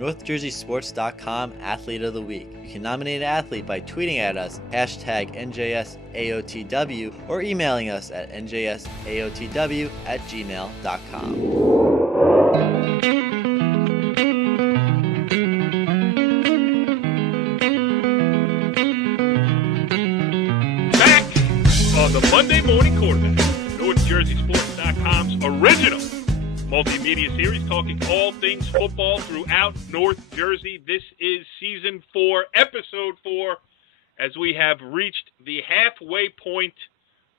NorthJerseySports.com Athlete of the Week. You can nominate an athlete by tweeting at us, #NJSAOTW, or emailing us at njsaotw@gmail.com. On the Monday Morning Quarterback, NorthJerseySports.com's original multimedia series talking all things football throughout North Jersey. This is Season 4, Episode 4, as we have reached the halfway point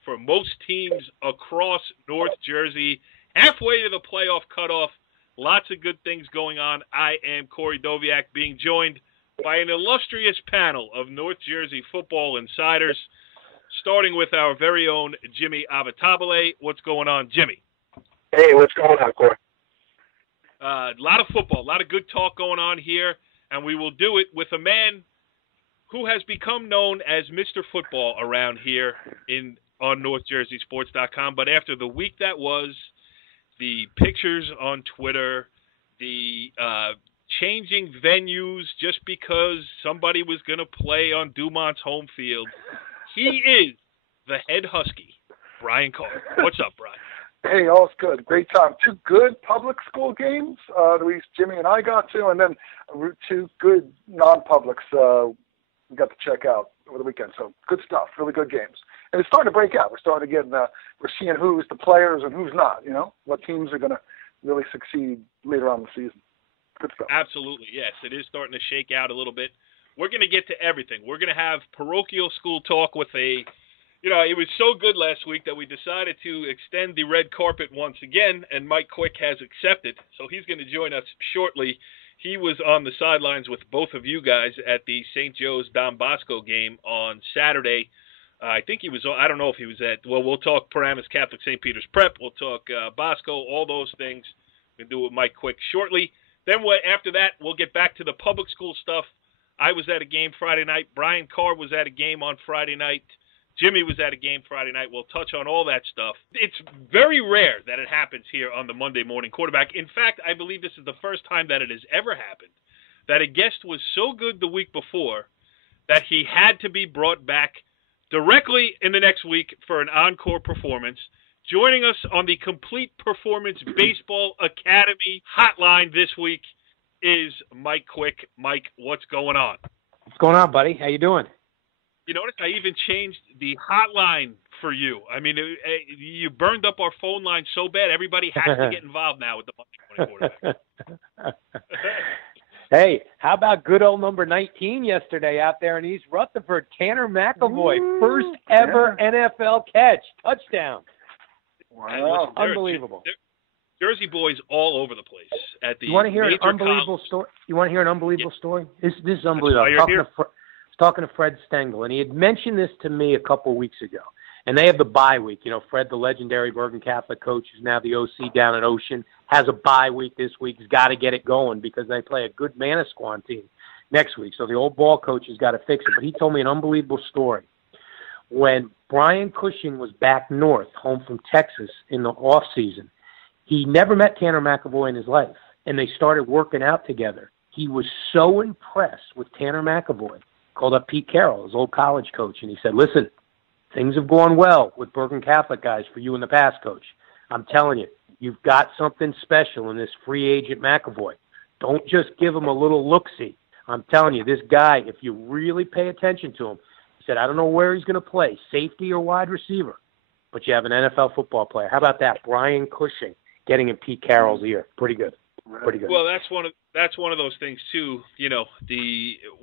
for most teams across North Jersey. Halfway to the playoff cutoff. Lots of good things going on. I am Corey Doviak, being joined by an illustrious panel of North Jersey football insiders, starting with our very own Jimmy Avatabile. What's going on, Jimmy? Hey, what's going on, Corey? A lot of football, a lot of good talk going on here, and we will do it with a man who has become known as Mr. Football around here on NorthJerseySports.com. But after the week that was, the pictures on Twitter, the changing venues just because somebody was going to play on Dumont's home field, he is the Head Husky, Brian Carr. What's up, Brian? Hey, all's good. Great time. 2 good public school games, at least Jimmy and I got to, and then 2 good non-publics we got to check out over the weekend. So good stuff, really good games. And it's starting to break out. We're starting to get, we're seeing who's the players and who's not, what teams are going to really succeed later on in the season. Good stuff. Absolutely, yes. It is starting to shake out a little bit. We're going to get to everything. We're going to have parochial school talk with it was so good last week that we decided to extend the red carpet once again, and Mike Quick has accepted. So he's going to join us shortly. He was on the sidelines with both of you guys at the St. Joe's Don Bosco game on Saturday. I think he was, I don't know if he was we'll talk Paramus Catholic St. Peter's Prep. We'll talk Bosco, all those things. We'll do it with Mike Quick shortly. Then after that, we'll get back to the public school stuff. I was at a game Friday night. Brian Carr was at a game on Friday night. Jimmy was at a game Friday night. We'll touch on all that stuff. It's very rare that it happens here on the Monday Morning Quarterback. In fact, I believe this is the first time that it has ever happened that a guest was so good the week before that he had to be brought back directly in the next week for an encore performance. Joining us on the Complete Performance Baseball Academy hotline this week is Mike Quick. Mike, what's going on? What's going on, buddy? How you doing? You notice I even changed the hotline for you. I mean, you burned up our phone line so bad, everybody has to get involved now with the Monday Morning Quarterback. Hey, how about good old number 19 yesterday out there in East Rutherford? Tanner McElvoy, first ever NFL catch, touchdown. Wow. Unbelievable. Jersey boys all over the place. You want to hear an unbelievable story? You want to hear an unbelievable story? This is unbelievable. I was talking to Fred Stengel, and he had mentioned this to me a couple of weeks ago. And they have the bye week. Fred, the legendary Bergen Catholic coach, who's now the OC down in Ocean, has a bye week this week. He's got to get it going because they play a good Manasquan team next week. So the old ball coach has got to fix it. But he told me an unbelievable story. When Brian Cushing was back north, home from Texas in the off season, he never met Tanner McElvoy in his life, and they started working out together. He was so impressed with Tanner McElvoy, called up Pete Carroll, his old college coach, and he said, listen, things have gone well with Bergen Catholic guys for you in the past, coach. I'm telling you, you've got something special in this free agent McElvoy. Don't just give him a little look-see. I'm telling you, this guy, if you really pay attention to him, he said, I don't know where he's going to play, safety or wide receiver, but you have an NFL football player. How about that? Brian Cushing getting in Pete Carroll's ear. Pretty good. Pretty good. Well, that's one of those things too.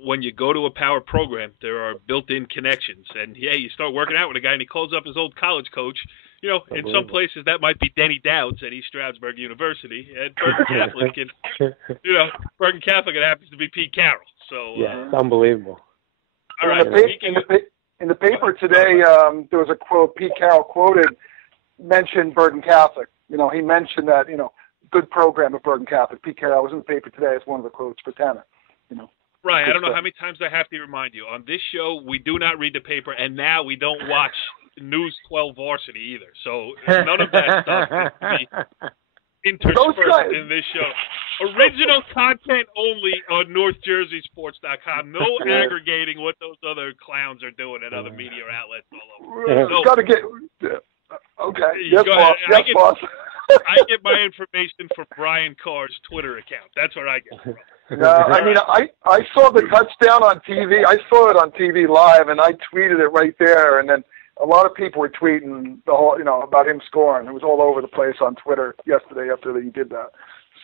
When you go to a power program, there are built-in connections, and you start working out with a guy, and he calls up his old college coach. In some places that might be Denny Dowds at East Stroudsburg University, and Bergen Catholic, and Bergen Catholic, it happens to be Pete Carroll. So it's unbelievable. All right. In the paper today, there was a quote Pete Carroll mentioned Bergen Catholic. He mentioned that good program at Bergen Catholic. Pete Carroll was in the paper today. It's one of the quotes for Tanner. Right. I don't know how many times I have to remind you. On this show, we do not read the paper, and now we don't watch News 12 Varsity either. So none of that stuff is interspersed in this show. Original content only on NorthJerseySports.com. No aggregating what those other clowns are doing at other media outlets all over. Got to get. Okay. Yes, boss. Yes, boss. I get my information from Brian Carr's Twitter account. That's where I get it from. No, I mean, I saw the touchdown on TV. I saw it on TV live, and I tweeted it right there. And then a lot of people were tweeting the whole, about him scoring. It was all over the place on Twitter yesterday after he did that.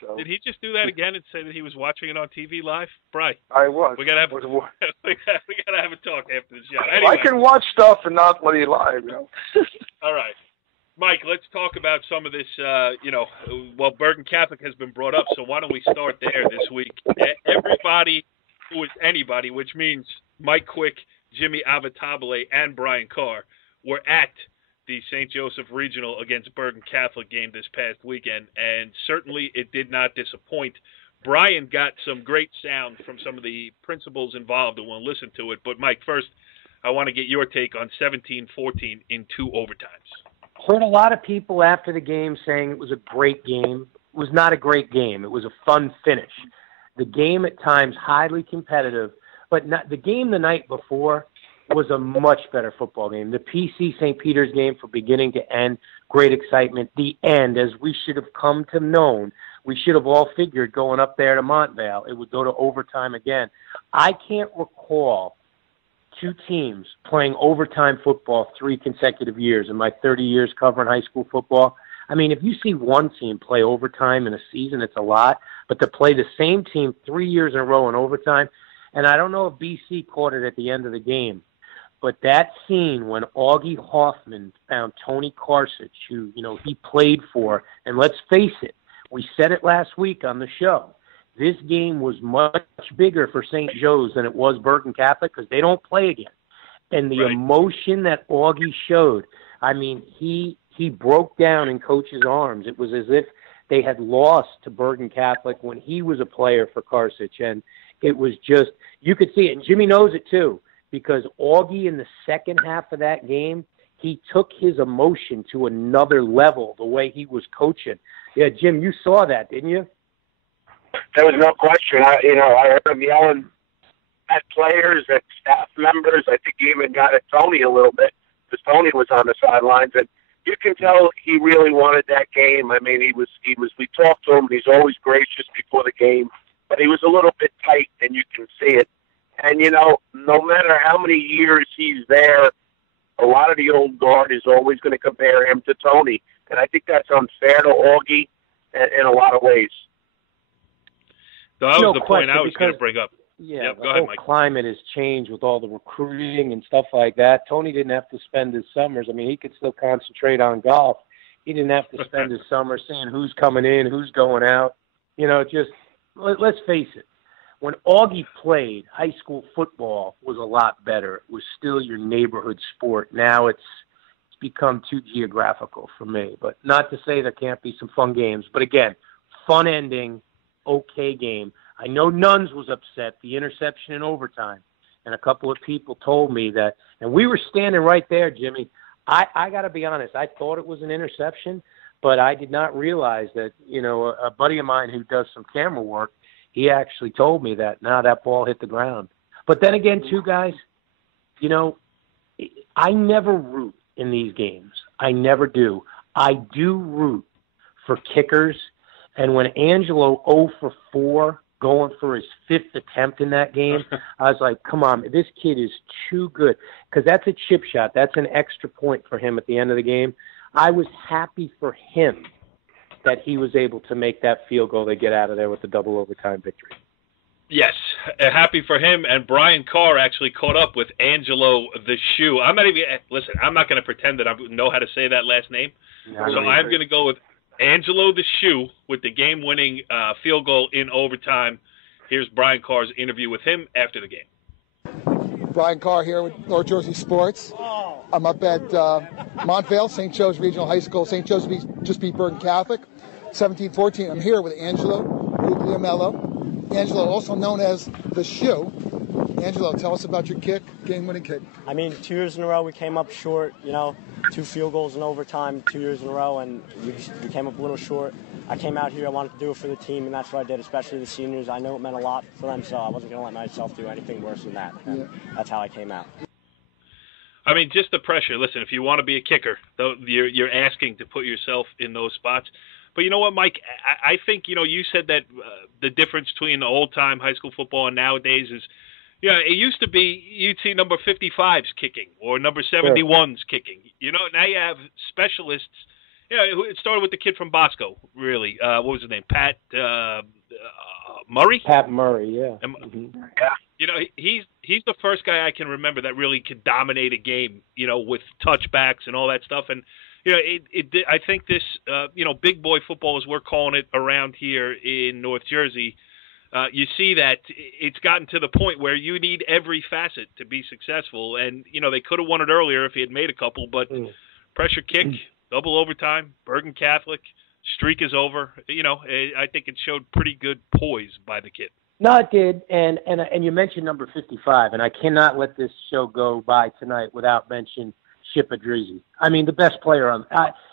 So. Did he just do that again and say that he was watching it on TV live? Brian, I was. We gotta have a talk after the show. Anyway. I can watch stuff and not let you live. All right, Mike. Let's talk about some of this. Bergen Catholic has been brought up, so why don't we start there this week? Everybody who is anybody, which means Mike Quick, Jimmy Avatabile, and Brian Carr, were at the St. Joseph Regional against Bergen Catholic game this past weekend, and certainly it did not disappoint. Brian got some great sound from some of the principals involved, and we'll listen to it. But, Mike, first, I want to get your take on 17-14 in 2 overtimes. Heard a lot of people after the game saying it was a great game. It was not a great game. It was a fun finish. The game at times highly competitive, but not the game the night before was a much better football game. The PC St. Peter's game from beginning to end, great excitement. The end, as we should have come to know, we should have all figured going up there to Montvale, it would go to overtime again. I can't recall 2 teams playing overtime football 3 consecutive years in my 30 years covering high school football. I mean, if you see one team play overtime in a season, it's a lot. But to play the same team 3 years in a row in overtime, and I don't know if BC caught it at the end of the game, but that scene when Augie Hoffman found Tony Karsich, who, he played for, and let's face it, we said it last week on the show, this game was much bigger for St. Joe's than it was Bergen Catholic because they don't play again. And the emotion that Augie showed, I mean, he broke down in Coach's arms. It was as if they had lost to Bergen Catholic when he was a player for Karsich. And it was just, you could see it. And Jimmy knows it too. Because Augie in the second half of that game, he took his emotion to another level, the way he was coaching. Yeah, Jim, you saw that, didn't you? There was no question. I heard him yelling at players, at staff members. I think he even got at Tony a little bit because Tony was on the sidelines. And you can tell he really wanted that game. I mean, we talked to him, and he's always gracious before the game, but he was a little bit tight, and you can see it. And, no matter how many years he's there, a lot of the old guard is always going to compare him to Tony. And I think that's unfair to Augie in a lot of ways. So that was the point I was going to bring up. Yeah, the whole climate has changed with all the recruiting and stuff like that. Tony didn't have to spend his summers. I mean, he could still concentrate on golf. He didn't have to spend his summer seeing who's coming in, who's going out. Let's face it. When Augie played, high school football was a lot better. It was still your neighborhood sport. Now it's become too geographical for me. But not to say there can't be some fun games. But again, fun ending, okay game. I know Nuns was upset, the interception in overtime. And a couple of people told me that. And we were standing right there, Jimmy. I got to be honest. I thought it was an interception, but I did not realize that, a buddy of mine who does some camera work, he actually told me that now that ball hit the ground. But then again, too, guys, I never root in these games. I never do. I do root for kickers. And when Angelo 0 for 4 going for his 5th attempt in that game, I was like, come on, this kid is too good. Because that's a chip shot. That's an extra point for him at the end of the game. I was happy for him that he was able to make that field goal to get out of there with the double overtime victory. Yes, happy for him. And Brian Carr actually caught up with Angelo the Shoe. I'm not going to pretend that I know how to say that last name. So I'm going to go with Angelo the Shoe with the game-winning field goal in overtime. Here's Brian Carr's interview with him after the game. Brian Carr here with North Jersey Sports. I'm up at Montvale, St. Joe's Regional High School. St. Joe's just beat Bergen Catholic, 17-14. I'm here with Angelo Guglielmello. Angelo, also known as the Shoe. Angelo, tell us about your kick, game-winning kick. 2 years in a row we came up short, 2 field goals in overtime 2 years in a row, and we came up a little short. I came out here, I wanted to do it for the team, and that's what I did, especially the seniors. I know it meant a lot for them, so I wasn't going to let myself do anything worse than that. And that's how I came out. I mean, just the pressure. Listen, if you want to be a kicker, you're asking to put yourself in those spots. But you know what, Mike? I think, you said that the difference between the old-time high school football and nowadays is, it used to be you'd see number 55s kicking or number 71s kicking. Now you have specialists. It started with the kid from Bosco, really. What was his name? Pat Murray? Pat Murray, yeah. He's the first guy I can remember that really could dominate a game, with touchbacks and all that stuff. And, I think this, big boy football, as we're calling it around here in North Jersey, you see that it's gotten to the point where you need every facet to be successful. And, they could have won it earlier if he had made a couple, but pressure kick, double overtime, Bergen Catholic, streak is over. I think it showed pretty good poise by the kid. No, it did. And you mentioned number 55, and I cannot let this show go by tonight without mentioning Chip Adrizzi. I mean, the best player on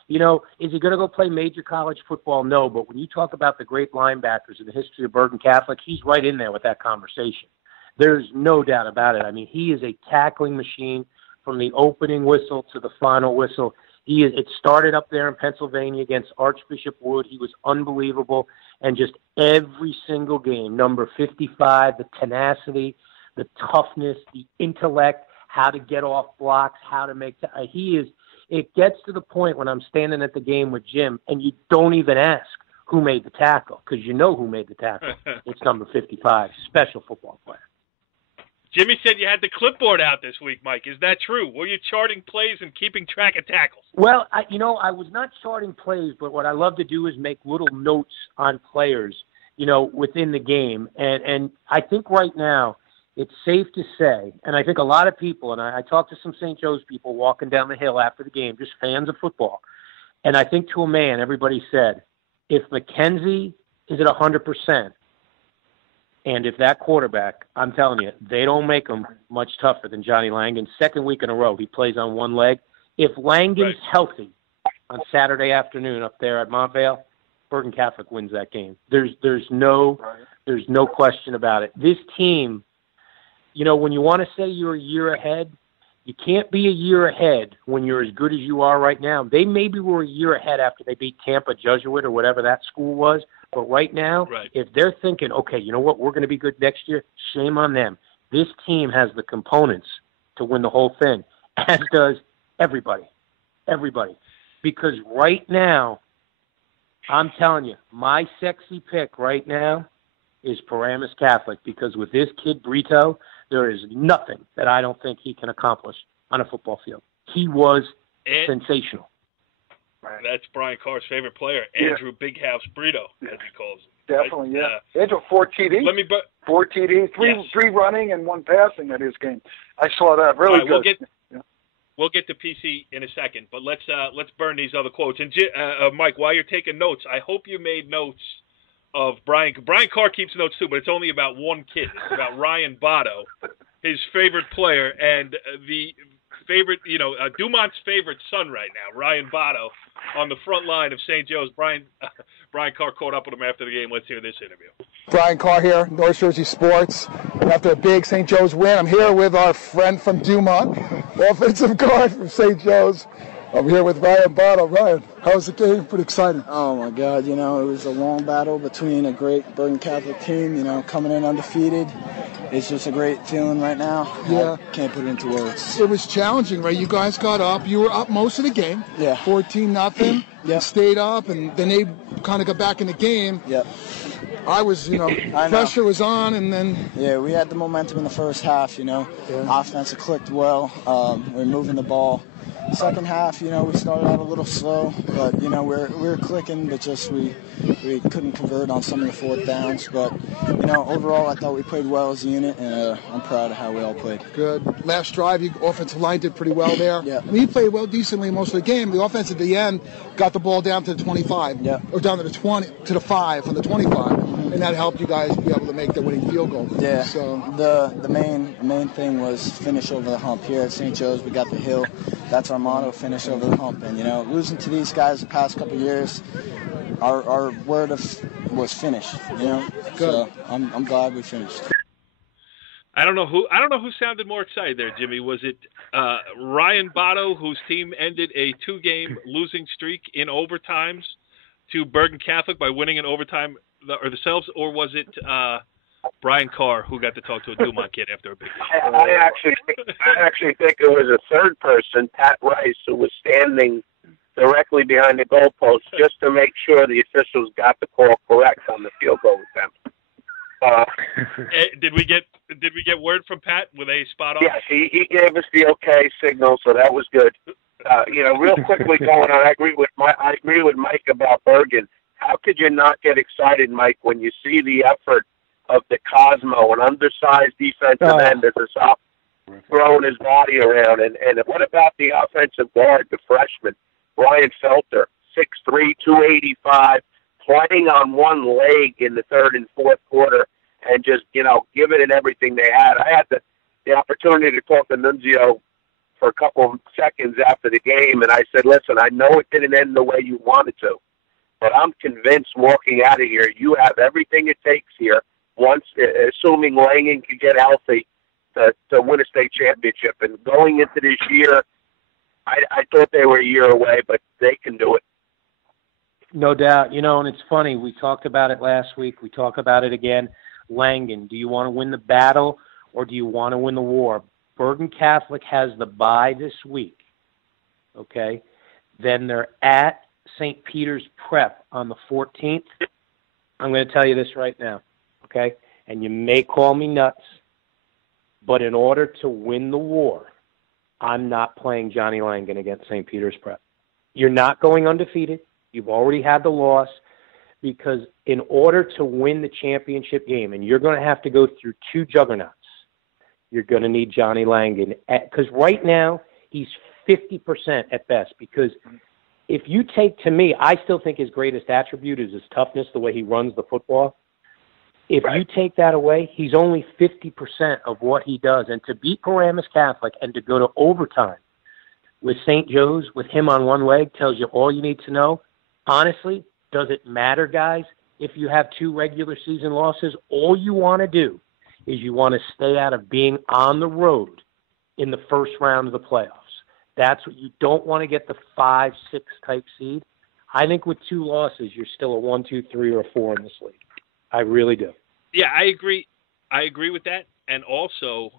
is he going to go play major college football? No, but when you talk about the great linebackers in the history of Bergen Catholic, he's right in there with that conversation. There's no doubt about it. I mean, he is a tackling machine from the opening whistle to the final whistle. It started up there in Pennsylvania against Archbishop Wood. He was unbelievable. And just every single game, number 55, the tenacity, the toughness, the intellect, how to get off blocks, how to make it gets to the point when I'm standing at the game with Jim and you don't even ask who made the tackle because you know who made the tackle. It's number 55, special football player. Jimmy said you had the clipboard out this week, Mike. Is that true? Were you charting plays and keeping track of tackles? Well, I was not charting plays, but what I love to do is make little notes on players, within the game. And I think right now it's safe to say, and I think a lot of people, and I talked to some St. Joe's people walking down the hill after the game, just fans of football, and I think to a man, everybody said, if McKenzie is at 100%, and if that quarterback, I'm telling you, they don't make him much tougher than Johnny Langan. Second week in a row, he plays on one leg. If Langan's healthy on Saturday afternoon up there at Montvale, Bergen Catholic wins that game. There's no question about it. This team, when you want to say you're a year ahead, you can't be a year ahead when you're as good as you are right now. They maybe were a year ahead after they beat Tampa Jesuit or whatever that school was. But right now, if they're thinking, okay, you know what, we're going to be good next year, shame on them. This team has the components to win the whole thing, as does everybody. Everybody. Because right now, I'm telling you, my sexy pick right now is Paramus Catholic, because with this kid, Brito, there is nothing that I don't think he can accomplish on a football field. He was sensational. That's Brian Carr's favorite player, Andrew Big House Brito, as he calls him. Definitely, Andrew, 4 TDs. 4 TDs, three running and 1 passing at his game. I saw that. Really good. We'll get to PC in a second, but let's burn these other quotes. And Mike, while you're taking notes, I hope you made notes of Brian. Brian Carr keeps notes too, but it's only about one kid. It's about Ryan Botto, his favorite player, and the favorite, Dumont's favorite son right now, Ryan Botto, on the front line of St. Joe's. Brian Carr caught up with him after the game. Let's hear this interview. Brian Carr here, North Jersey Sports. After a big St. Joe's win, I'm here with our friend from Dumont, offensive guard from St. Joe's. I'm here with Ryan Botto. Ryan, how was the game? Pretty exciting. Oh, my God. It was a long battle between a great Bergen Catholic team, coming in undefeated. It's just a great feeling right now. Yeah. I can't put it into words. It was challenging, right? You guys got up. You were up most of the game. Yeah. 14-0. Yeah. Stayed up, and then they kind of got back in the game. Yeah. I was, pressure was on, and then... Yeah, we had the momentum in the first half, Offense clicked well. We're moving the ball. Second half, we started out a little slow, but, we were clicking, but just we couldn't convert on some of the fourth downs. But, overall, I thought we played well as a unit, and I'm proud of how we all played. Good. Last drive, your offensive line did pretty well there. Yeah. You played well decently most of the game. The offense at the end got the ball down to the 25, or down to the 20, to the 5 from the 25, and that helped you guys be able to make the winning field goal. Yeah. So the main thing was finish over the hump. Here at St. Joe's, we got the hill. That's our motto, finish over the hump. And, losing to these guys the past couple of years, our word was finished. You know, so I'm glad we finished. I don't know who sounded more excited there, Jimmy. Was it Ryan Botto, whose team ended a 2-game losing streak in overtimes to Bergen Catholic by winning in overtime themselves, or was it Brian Carr, who got to talk to a Dumont kid after a big game? I actually think it was a third person, Pat Rice, who was standing directly behind the goalpost just to make sure the officials got the call correct on the field goal attempt. Did we get word from Pat? Were they spot on? Yes, he gave us the okay signal, so that was good. Real quickly going on, I agree with Mike about Bergen. How could you not get excited, Mike, when you see the effort of the Cosmo, an undersized defensive end, as a sophomore, throwing his body around? And what about the offensive guard, the freshman, Brian Felter, 6'3", 285, playing on one leg in the third and fourth quarter and just, giving it everything they had. I had the opportunity to talk to Nunzio for a couple of seconds after the game, and I said, listen, I know it didn't end the way you wanted to, but I'm convinced walking out of here, you have everything it takes here, once, assuming Langen can get healthy, to win a state championship. And going into this year, I thought they were a year away, but they can do it. No doubt. And it's funny. We talked about it last week. We talk about it again. Langen, do you want to win the battle or do you want to win the war? Bergen Catholic has the bye this week, okay? Then they're at St. Peter's Prep on the 14th. I'm going to tell you this right now, okay? And you may call me nuts, but in order to win the war, I'm not playing Johnny Langen against St. Peter's Prep. You're not going undefeated. You've already had the loss, because in order to win the championship game, and you're going to have to go through two juggernauts, you're going to need Johnny Langen. Because right now, he's 50% at best. Because if you take, to me, I still think his greatest attribute is his toughness, the way he runs the football. If you take that away, he's only 50% of what he does. And to beat Paramus Catholic and to go to overtime with St. Joe's, with him on one leg, tells you all you need to know. Honestly, does it matter, guys, if you have two regular season losses? All you want to do is you want to stay out of being on the road in the first round of the playoffs. That's what you don't want to get, the 5-6 type seed. I think with two losses, you're still a 1, 2, 3, or 4 in this league. I really do. Yeah, I agree. I agree with that. And also,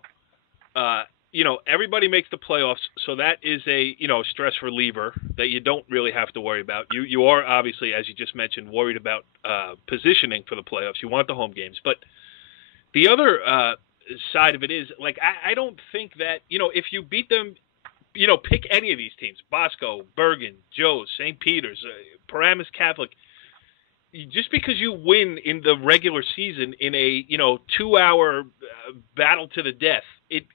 everybody makes the playoffs, so that is a, stress reliever that you don't really have to worry about. You are obviously, as you just mentioned, worried about positioning for the playoffs. You want the home games. But the other side of it is, I don't think that, if you beat them, pick any of these teams, Bosco, Bergen, Joe's, St. Peter's, Paramus Catholic, just because you win in the regular season in a 2-hour battle to the death,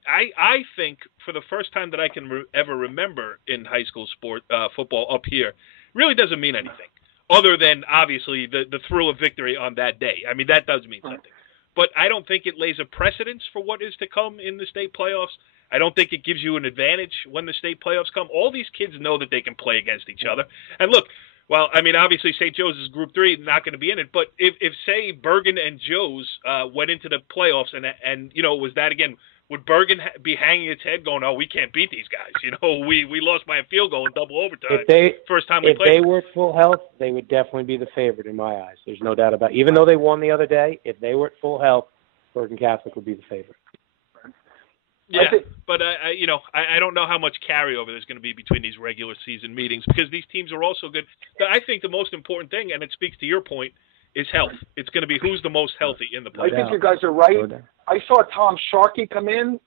I think for the first time that I can ever remember in high school football up here, really doesn't mean anything other than obviously the thrill of victory on that day. I mean, that does mean something, but I don't think it lays a precedence for what is to come in the state playoffs. I don't think it gives you an advantage when the state playoffs come. All these kids know that they can play against each other, and look. Well, I mean, obviously St. Joe's is Group 3, not going to be in it. But if say, Bergen and Joe's went into the playoffs and was that again, would Bergen be hanging its head going, oh, we can't beat these guys? We lost by a field goal in double overtime. First time we played. If they were at full health, they would definitely be the favorite in my eyes. There's no doubt about it. Even though they won the other day, if they were at full health, Bergen Catholic would be the favorite. Yeah, but I don't know how much carryover there's going to be between these regular season meetings, because these teams are also good. But I think the most important thing, and it speaks to your point, is health. It's going to be who's the most healthy in the playoffs. I think you guys are right. I saw Tom Sharkey come in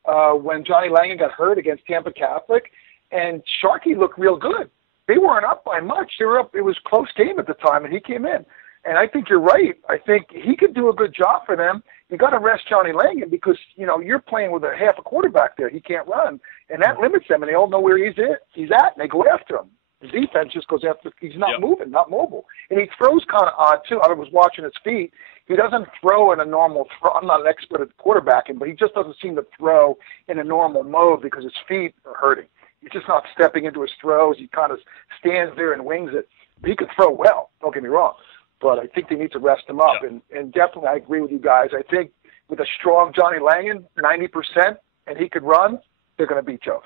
when Johnny Langen got hurt against Tampa Catholic, and Sharkey looked real good. They weren't up by much. They were up. It was a close game at the time, and he came in. And I think you're right. I think he could do a good job for them. You got to rest Johnny Langen because, you're playing with a half a quarterback there. He can't run, and that limits them, and they all know where he's at, and they go after him. The defense just goes after. He's not moving, not mobile. And he throws kind of odd, too. I was watching his feet. He doesn't throw in a normal throw. I'm not an expert at quarterbacking, but he just doesn't seem to throw in a normal mode because his feet are hurting. He's just not stepping into his throws. He kind of stands there and wings it. But he could throw well, don't get me wrong. but I think they need to rest him up. Yeah. And definitely, I agree with you guys. I think with a strong Johnny Langan, 90%, and he could run, they're going to beat Joe.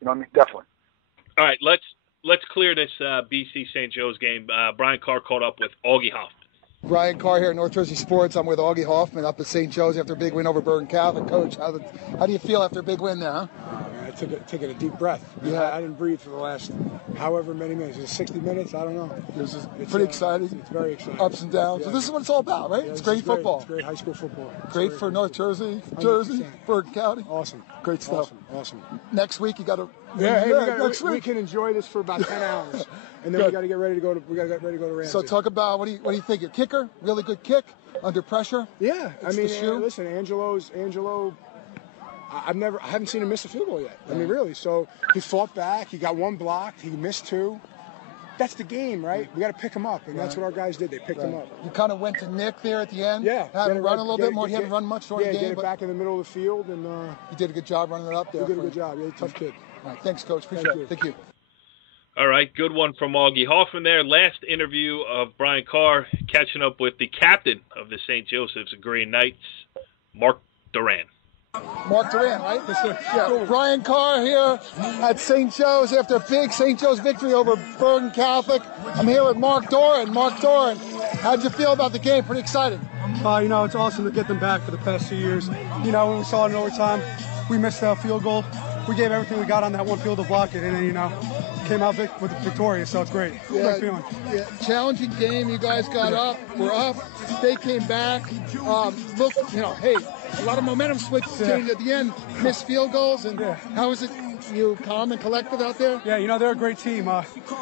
You know what I mean? Definitely. All right, let's clear this BC St. Joe's game. Brian Carr caught up with Augie Hoffman. Brian Carr here at North Jersey Sports. I'm with Augie Hoffman up at St. Joe's after a big win over Bergen Catholic. Coach, how do you feel after a big win there, huh? I took a deep breath. Yeah, I didn't breathe for the last however many minutes. Is it 60 minutes? I don't know. It's pretty exciting. It's very exciting. Ups and downs. Yeah. So this is what it's all about, right? Yeah, it's great football. It's great high school football. Great for North Jersey, 100%. Bergen County. Awesome. Great stuff. Awesome. Next week you got to. We can enjoy this for about 10 hours, and then we got to get ready to go to Ramsey. So talk about what do you think? Your kicker, really good kick under pressure. Yeah, I mean, listen, Angelo. I haven't seen him miss a field goal yet. I mean, really. So he fought back. He got one blocked. He missed two. That's the game, right? We got to pick him up, and that's what our guys did. They picked him up. You kind of went to Nick there at the end. Yeah, had him run a little bit more. He hadn't run much during the game. Get it back in the middle of the field, and you did a good job running it up there. You did a good job. Yeah, tough kid. All right, thanks, Coach. Appreciate it. Thank you. All right, good one from Augie Hoffman there. Last interview of Brian Carr, catching up with the captain of the St. Joseph's Green Knights, Mark Duran. Mark Duran, right? Yeah. Brian Carr here at St. Joe's after a big St. Joe's victory over Bergen Catholic. I'm here with Mark Doran. Mark Doran, how'd you feel about the game? Pretty excited. It's awesome to get them back for the past 2 years. When we saw it in overtime, we missed that field goal. We gave everything we got on that one field to block it, and then, came out with victorious, so it's great. Great feeling. Yeah. Challenging game. You guys got up. We're up. They came back. Hey, a lot of momentum switch changed at the end. Missed field goals. And how is it? You calm and collected out there? Yeah, they're a great team.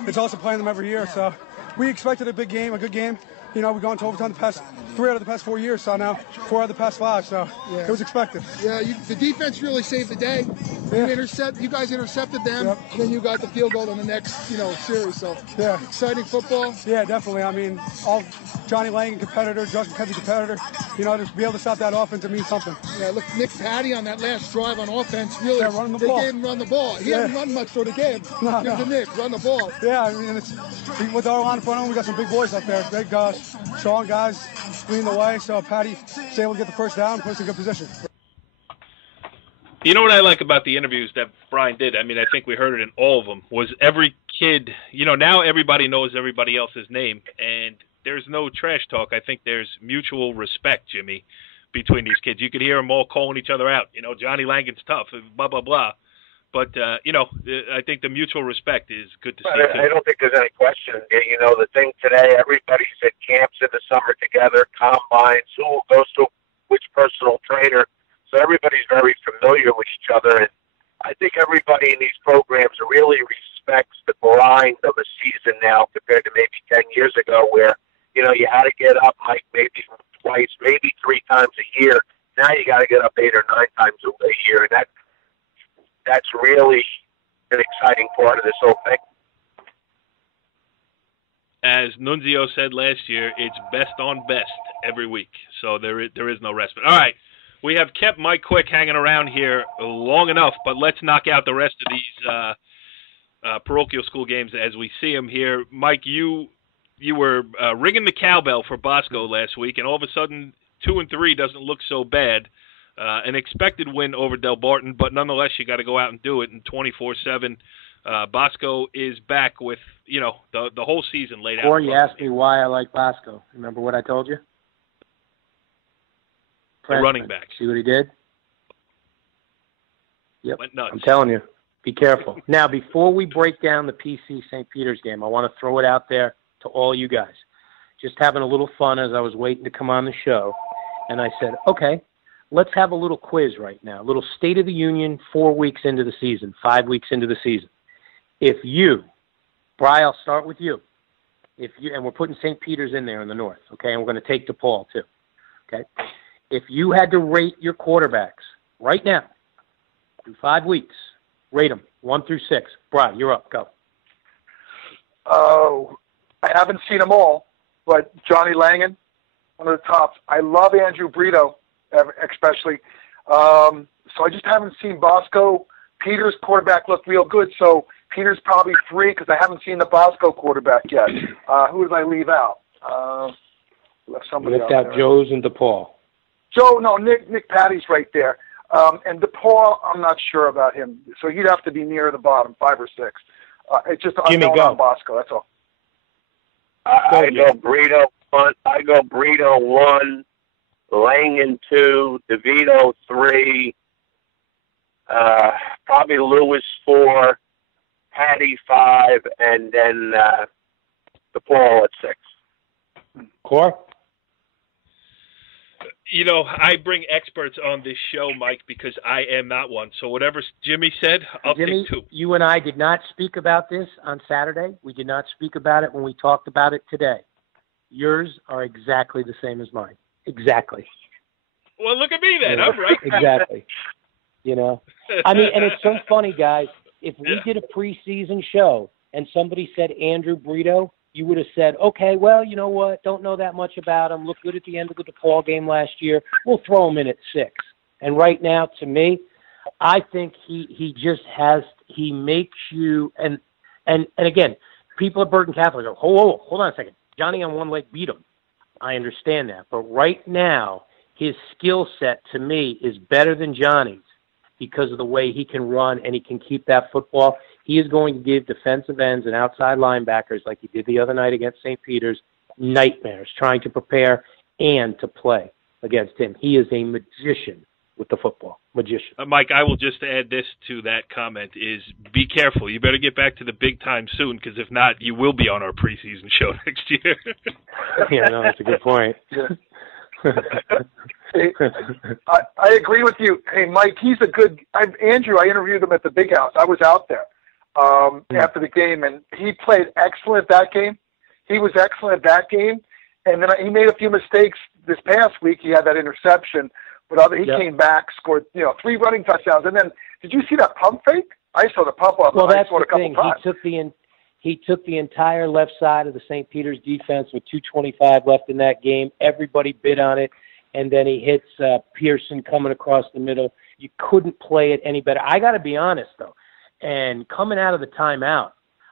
It's awesome playing them every year. So we expected a big game, a good game. We've gone to overtime the past 3 out of the past 4 years, so now 4 out of the past 5, so it was expected. Yeah, the defense really saved the day. You guys intercepted them, and then you got the field goal in the next, series. So exciting football. Yeah, definitely. I mean, all Johnny Langan competitor, Josh McKenzie competitor. To be able to stop that offense, it means something. Yeah, look, Nick Patty on that last drive on offense really. Running the ball. They gave him run the ball. He hasn't run much for the game. Give to Nick, run the ball. Yeah, I mean, with our line in front of him, we got some big boys up there. Big strong guys leading the way, so Patty was able to get the first down and put us in good position. You know what I like about the interviews that Brian did? I mean, I think we heard it in all of them, was every kid, now everybody knows everybody else's name, and there's no trash talk. I think there's mutual respect, Jimmy, between these kids. You could hear them all calling each other out. Johnny Langan's tough, blah, blah, blah. But, I think the mutual respect is good to see, too. I don't think there's any question. The thing today, everybody's at camps in the summer together, combines, who goes to which personal trainer. So everybody's very familiar with each other. And I think everybody in these programs really respects the grind of a season now compared to maybe 10 years ago where, you had to get up like maybe twice, maybe 3 times a year. Now you got to get up 8 or 9 times a year. And that's really an exciting part of this whole thing. As Nunzio said last year, it's best on best every week. So there is no respite. All right. We have kept Mike Quick hanging around here long enough, but let's knock out the rest of these parochial school games as we see them here. Mike, you were ringing the cowbell for Bosco last week, and all of a sudden 2-3 doesn't look so bad. An expected win over Del Barton, but nonetheless you got to go out and do it. And 24/7, Bosco is back with the whole season laid out. Or you asked me why I like Bosco. Remember what I told you? The running back. See what he did? Yep. Went nuts. I'm telling you, be careful. Now, before we break down the PC St. Peter's game, I want to throw it out there to all you guys. Just having a little fun as I was waiting to come on the show, and I said, okay. Let's have a little quiz right now, a little State of the Union 4 weeks into the season, 5 weeks into the season. If you, Bri, I'll start with you. And we're putting St. Peter's in there in the north, okay? And we're going to take DePaul too, okay? If you had to rate your quarterbacks right now, through 5 weeks, rate them 1 through 6. Bri, you're up. Go. Oh, I haven't seen them all, but Johnny Langan, one of the tops. I love Andrew Brito, especially. So I just haven't seen Bosco. Peter's quarterback looked real good, so Peter's probably 3 because I haven't seen the Bosco quarterback yet. Who did I leave out? Left somebody left out Joe's and DePaul. Joe, no, Nick Patty's right there. And DePaul, I'm not sure about him. So he'd have to be near the bottom, 5 or 6. It's just unknown on Bosco, that's all. I go Brito 1. I go Brito 1. Langan 2. DeVito 3. Probably Lewis 4. Patty 5. And then DePaul at 6. Core? You know, I bring experts on this show, Mike, because I am not one. So whatever Jimmy said, I'll Jimmy, take 2. You and I did not speak about this on Saturday. We did not speak about it when we talked about it today. Yours are exactly the same as mine. Exactly. Well, look at me then. I'm right. Exactly. You know? I mean, and it's so funny, guys. If we did a preseason show and somebody said Andrew Brito, you would have said, okay, well, you know what? Don't know that much about him. Looked good at the end of the DePaul game last year. We'll throw him in at 6. And right now, to me, I think he just has – he makes you – and again, people at Bergen Catholic go, hold on a second. Johnny on one leg beat him. I understand that. But right now, his skill set to me is better than Johnny's because of the way he can run and he can keep that football. He is going to give defensive ends and outside linebackers, like he did the other night against St. Peter's, nightmares trying to prepare and to play against him. He is a magician with the football. Magician. Mike, I will just add this to that comment is be careful. You better get back to the big time soon because if not, you will be on our preseason show next year. Yeah, no, that's a good point. Hey, I agree with you. Hey, Mike, he's a good – Andrew, I interviewed him at the Big House. I was out there after the game, and he played excellent that game. He was excellent that game. And then he made a few mistakes this past week. He had that interception. But he came back, scored 3 running touchdowns. And then did you see that pump fake? I saw the pump up. Well, that's the thing. He took the entire left side of the St. Peter's defense with 2:25 left in that game. Everybody bid on it. And then he hits Pearson coming across the middle. You couldn't play it any better. I got to be honest, though. And coming out of the timeout,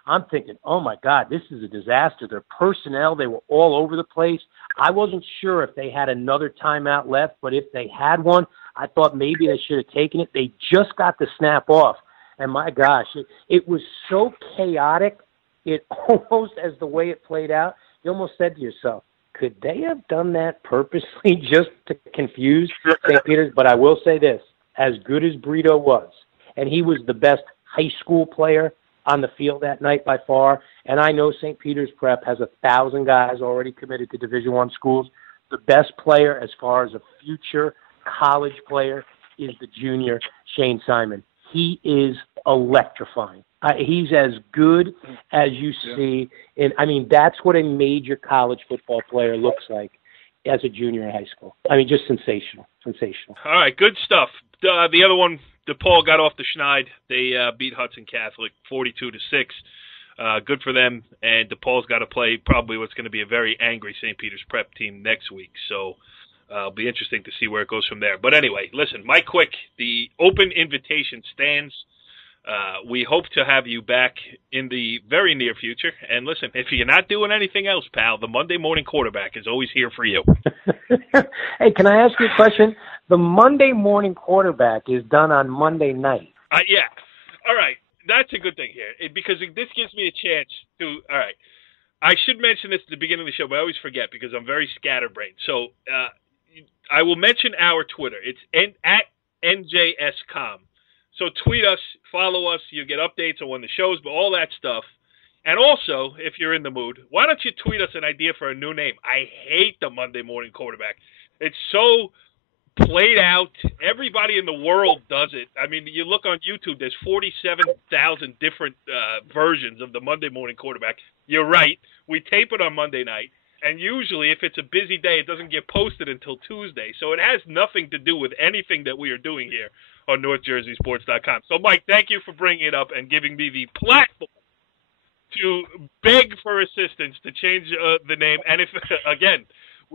I'm thinking, oh, my God, this is a disaster. Their personnel, they were all over the place. I wasn't sure if they had another timeout left, but if they had one, I thought maybe they should have taken it. They just got the snap off. And, my gosh, it was so chaotic. It almost, as the way it played out, you almost said to yourself, could they have done that purposely just to confuse St. Peter's? But I will say this, as good as Brito was, and he was the best high school player on the field that night by far, and I know St. Peter's Prep has 1,000 guys already committed to Division I schools. The best player as far as a future college player is the junior, Shane Simon. He is electrifying. He's as good as you see. And I mean, that's what a major college football player looks like as a junior in high school. I mean, just sensational. All right, good stuff. The other one, DePaul got off the schneid. They beat Hudson Catholic 42-6. Good for them. And DePaul's got to play probably what's going to be a very angry St. Peter's Prep team next week. So it'll be interesting to see where it goes from there. But anyway, listen, Mike Quick, the open invitation stands. We hope to have you back in the very near future. And listen, if you're not doing anything else, pal, the Monday morning quarterback is always here for you. Hey, can I ask you a question? The Monday morning quarterback is done on Monday night. Yeah. All right. That's a good thing here because this gives me a chance to – all right. I should mention this at the beginning of the show, but I always forget because I'm very scatterbrained. So I will mention our Twitter. It's at NJSCom. So tweet us, follow us, you get updates on when the show's, but all that stuff. And also, if you're in the mood, why don't you tweet us an idea for a new name? I hate the Monday morning quarterback. It's so played out. Everybody in the world does it. I mean, you look on YouTube, there's 47,000 different versions of the Monday morning quarterback. You're right. We tape it on Monday night. And usually, if it's a busy day, it doesn't get posted until Tuesday. So it has nothing to do with anything that we are doing here on NorthJerseySports.com. So, Mike, thank you for bringing it up and giving me the platform to beg for assistance to change the name. And if, again,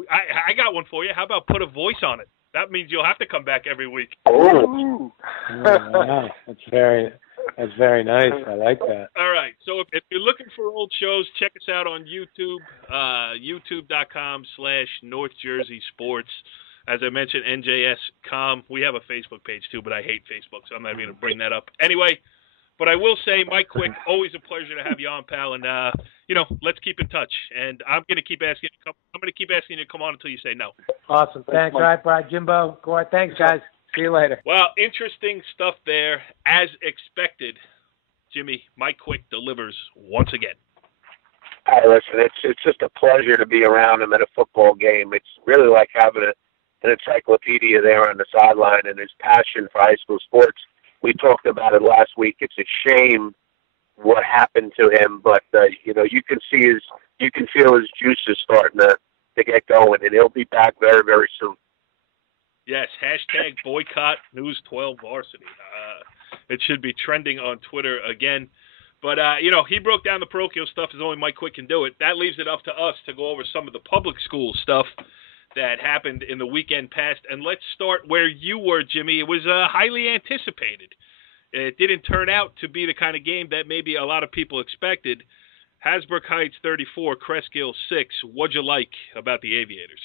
I got one for you. How about put a voice on it? That means you'll have to come back every week. Oh, that's very nice. I like that. All right. right. So if you're looking for old shows, check us out on YouTube, youtube.com/North Jersey Sports. As I mentioned, NJS.com. We have a Facebook page, too, but I hate Facebook, so I'm not even going to bring that up. Anyway, but I will say, Mike Quick, always a pleasure to have you on, pal. And, let's keep in touch. And I'm going to keep asking you to come on until you say no. Awesome. Thanks. All right, Brian, Jimbo. Gore. Thanks, guys. See you later. Well, interesting stuff there. As expected, Jimmy, Mike Quick delivers once again. Hey, listen, it's just a pleasure to be around him at a football game. It's really like having an encyclopedia there on the sideline, and his passion for high school sports. We talked about it last week. It's a shame what happened to him, but you can feel his juices starting to get going, and he'll be back very, very soon. Yes, hashtag boycott News 12 Varsity. It should be trending on Twitter again. But, he broke down the parochial stuff as only Mike Quick can do it. That leaves it up to us to go over some of the public school stuff that happened in the weekend past. And let's start where you were, Jimmy. It was highly anticipated. It didn't turn out to be the kind of game that maybe a lot of people expected. Hasbrook Heights 34, Cresskill 6. What'd you like about the Aviators?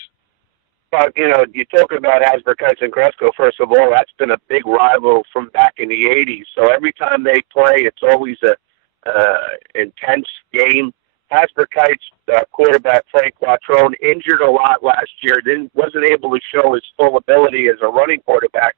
You're talking about Hasbrook Heights and Cresskill. First of all, that's been a big rival from back in the 80s. So every time they play, it's always a intense game. Hasbrook Heights quarterback Frank Quattrone injured a lot last year. Wasn't able to show his full ability as a running quarterback.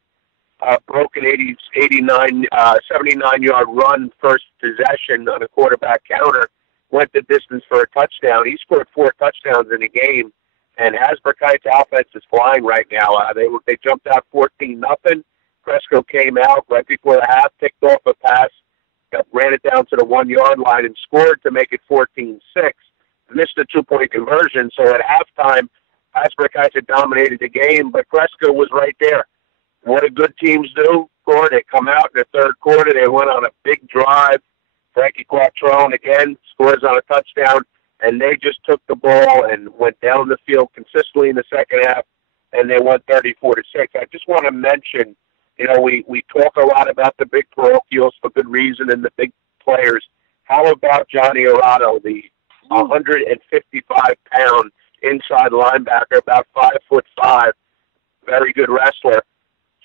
Broke an 79-yard run first possession on a quarterback counter. Went the distance for a touchdown. He scored 4 touchdowns in the game. And Hasbrook Heights offense is flying right now. They jumped out 14-0. Cresskill came out right before the half, picked off a pass, ran it down to the 1-yard line and scored to make it 14-6. Missed a 2-point conversion, so at halftime, Hasbrook Heights had dominated the game, but Cresskill was right there. What do good teams do? They come out in the third quarter. They went on a big drive. Frankie Quattrone again scores on a touchdown, and they just took the ball and went down the field consistently in the second half, and they won 34-6. I just want to mention, we talk a lot about the big parochials for good reason and the big players. How about Johnny Arado, the 155-pound inside linebacker, about 5'5", very good wrestler,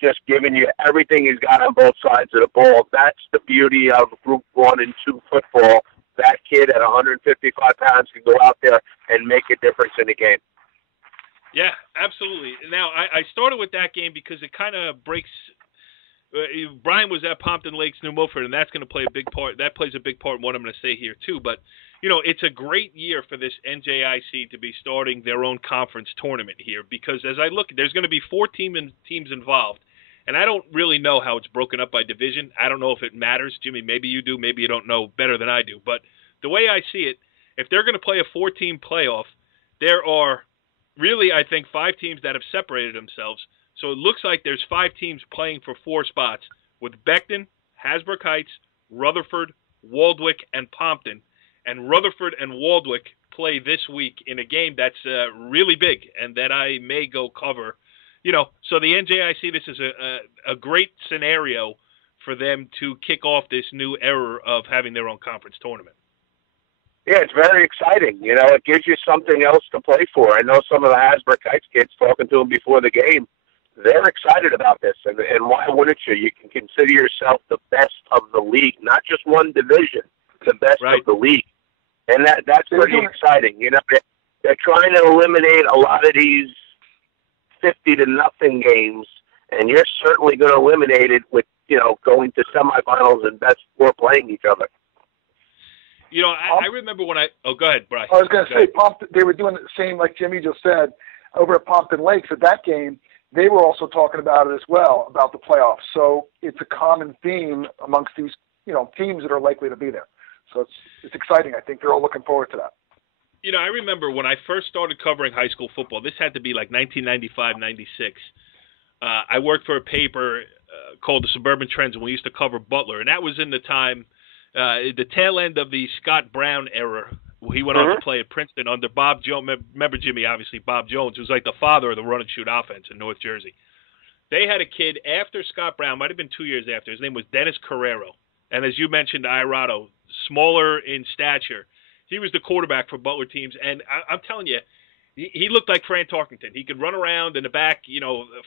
just giving you everything he's got on both sides of the ball. That's the beauty of Group 1 and 2 football. That kid at 155 pounds can go out there and make a difference in the game. Yeah, absolutely. Now, I started with that game because it kind of breaks Brian was at Pompton Lakes, New Milford, and that's going to play a big part. That plays a big part in what I'm going to say here, too. But, it's a great year for this NJIC to be starting their own conference tournament here because as I look, there's going to be 4 teams involved. And I don't really know how it's broken up by division. I don't know if it matters. Jimmy, maybe you do. Maybe you don't know better than I do. But the way I see it, if they're going to play a 4-team playoff, there are really, I think, 5 teams that have separated themselves. So it looks like there's 5 teams playing for 4 spots with Beckton, Hasbrook Heights, Rutherford, Waldwick, and Pompton. And Rutherford and Waldwick play this week in a game that's really big and that I may go cover. So the NJIC, this is a great scenario for them to kick off this new era of having their own conference tournament. Yeah, it's very exciting. It gives you something else to play for. I know some of the Hasbrook Heights kids, talking to them before the game, they're excited about this. And why wouldn't you? You can consider yourself the best of the league, not just one division, the best of the league. And that's pretty exciting. They're trying to eliminate a lot of these 50-0 games, and you're certainly going to eliminate it with, going to semifinals and best 4 playing each other. I remember when go ahead, Brian. I was going to say, they were doing the same, like Jimmy just said, over at Pompton Lakes at that game. They were also talking about it as well, about the playoffs. So it's a common theme amongst these, teams that are likely to be there. So it's exciting. I think they're all looking forward to that. I remember when I first started covering high school football, this had to be like 1995, 96. I worked for a paper called the Suburban Trends, and we used to cover Butler. And that was in the time, the tail end of the Scott Brown era. He went on to play at Princeton under Bob Jones. Remember, Jimmy, obviously, Bob Jones, who was like the father of the run-and-shoot offense in North Jersey. They had a kid after Scott Brown, might have been 2 years after. His name was Dennis Carrero. And as you mentioned, Irado, smaller in stature. He was the quarterback for Butler teams, and I'm telling you, he looked like Fran Tarkenton. He could run around in the back,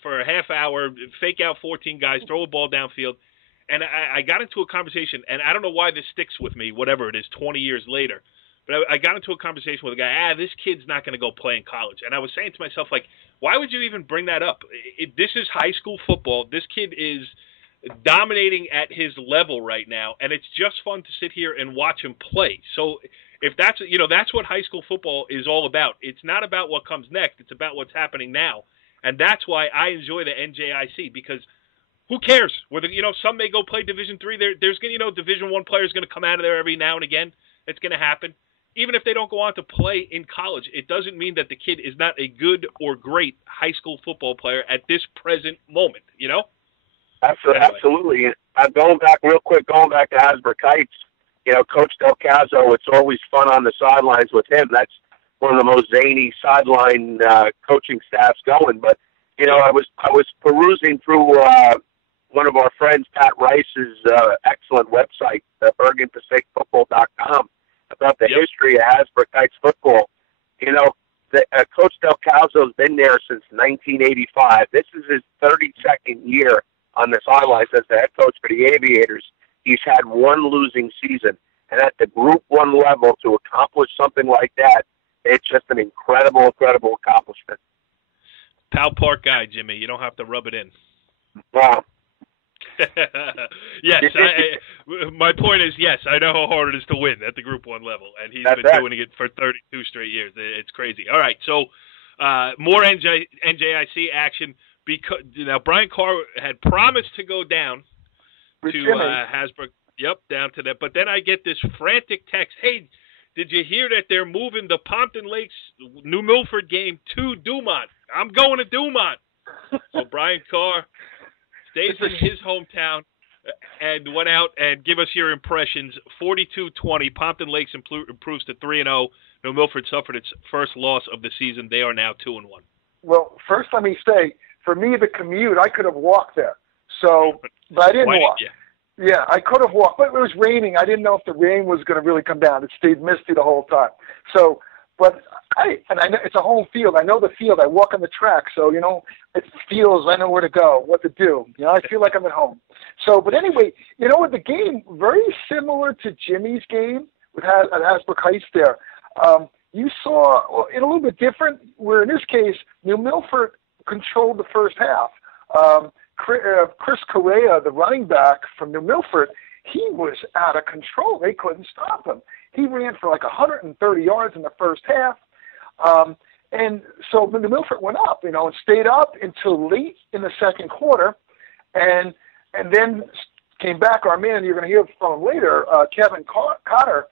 for a half hour, fake out 14 guys, throw a ball downfield. And I got into a conversation, and I don't know why this sticks with me, whatever it is, 20 years later. But I got into a conversation with a guy, this kid's not going to go play in college. And I was saying to myself, why would you even bring that up? This is high school football. This kid is dominating at his level right now, and it's just fun to sit here and watch him play. So if that's what high school football is all about. It's not about what comes next. It's about what's happening now. And that's why I enjoy the NJIC, because who cares? Whether some may go play Division III. There's Division I players going to come out of there every now and again. It's going to happen. Even if they don't go on to play in college, it doesn't mean that the kid is not a good or great high school football player at this present moment. Absolutely. Going back to Hasbrook Heights. Coach Del Caso, it's always fun on the sidelines with him. That's one of the most zany sideline coaching staffs going. But, I was perusing through one of our friends, Pat Rice's excellent website, BergenPacificFootball.com, about the history of Hasbrook Heights football. Coach Del Caso's been there since 1985. This is his 32nd year on the sidelines as the head coach for the Aviators. He's had one losing season, and at the Group 1 level to accomplish something like that, it's just an incredible accomplishment. Pal Park guy, Jimmy. You don't have to rub it in. Wow. Yes, my point is, yes, I know how hard it is to win at the Group 1 level, and he's been doing it for 32 straight years. It's crazy. All right, so more NJIC action, because Brian Carr had promised to go down to Hasbrook. Yep, down to that. But then I get this frantic text, hey, did you hear that they're moving the Pompton Lakes New Milford game to Dumont? I'm going to Dumont. So Brian Carr stays in his hometown and went out and give us your impressions. 42-20, Pompton Lakes improves to 3-0. New Milford suffered its first loss of the season. They are now 2-1. Well, first let me say, for me, the commute, I could have walked there. So, but I didn't walk. Yeah, I could have walked, but it was raining. I didn't know if the rain was going to really come down. It stayed misty the whole time. So, but I know it's a home field. I know the field. I walk on the track, so it feels. I know where to go, what to do. I feel like I'm at home. So, but anyway, the game very similar to Jimmy's game at Hasbrook Heights. There, you saw it a little bit different. Where in this case, New Milford controlled the first half. Chris Correa, the running back from New Milford, he was out of control. They couldn't stop him. He ran for 130 yards in the first half. And so New Milford went up, and stayed up until late in the second quarter, and then came back. Our man, you're going to hear from him later, Kevin Cotter,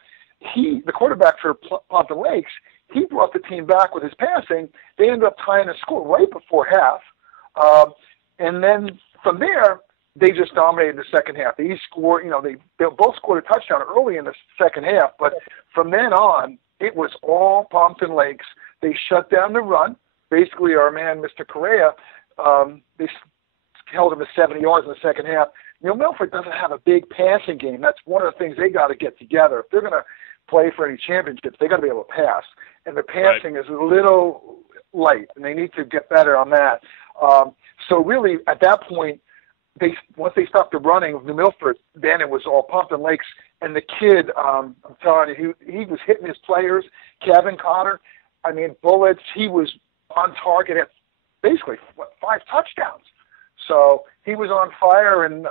the quarterback for Pompton Lakes, he brought the team back with his passing. They ended up tying the score right before half. And then from there, they just dominated the second half. They scored, they both scored a touchdown early in the second half, but from then on, it was all Pompton Lakes. They shut down the run. Basically, our man, Mr. Correa, they held him to 70 yards in the second half. Milford doesn't have a big passing game. That's one of the things they got to get together. If they're going to play for any championships, they got to be able to pass. And the passing is a little light, and they need to get better on that. So really, at that point, once they stopped the running of New Milford, then it was all Pompton Lakes. And the kid, I'm telling you, he was hitting his players. Kevin Cotter, bullets. He was on target at basically 5 touchdowns. So he was on fire, and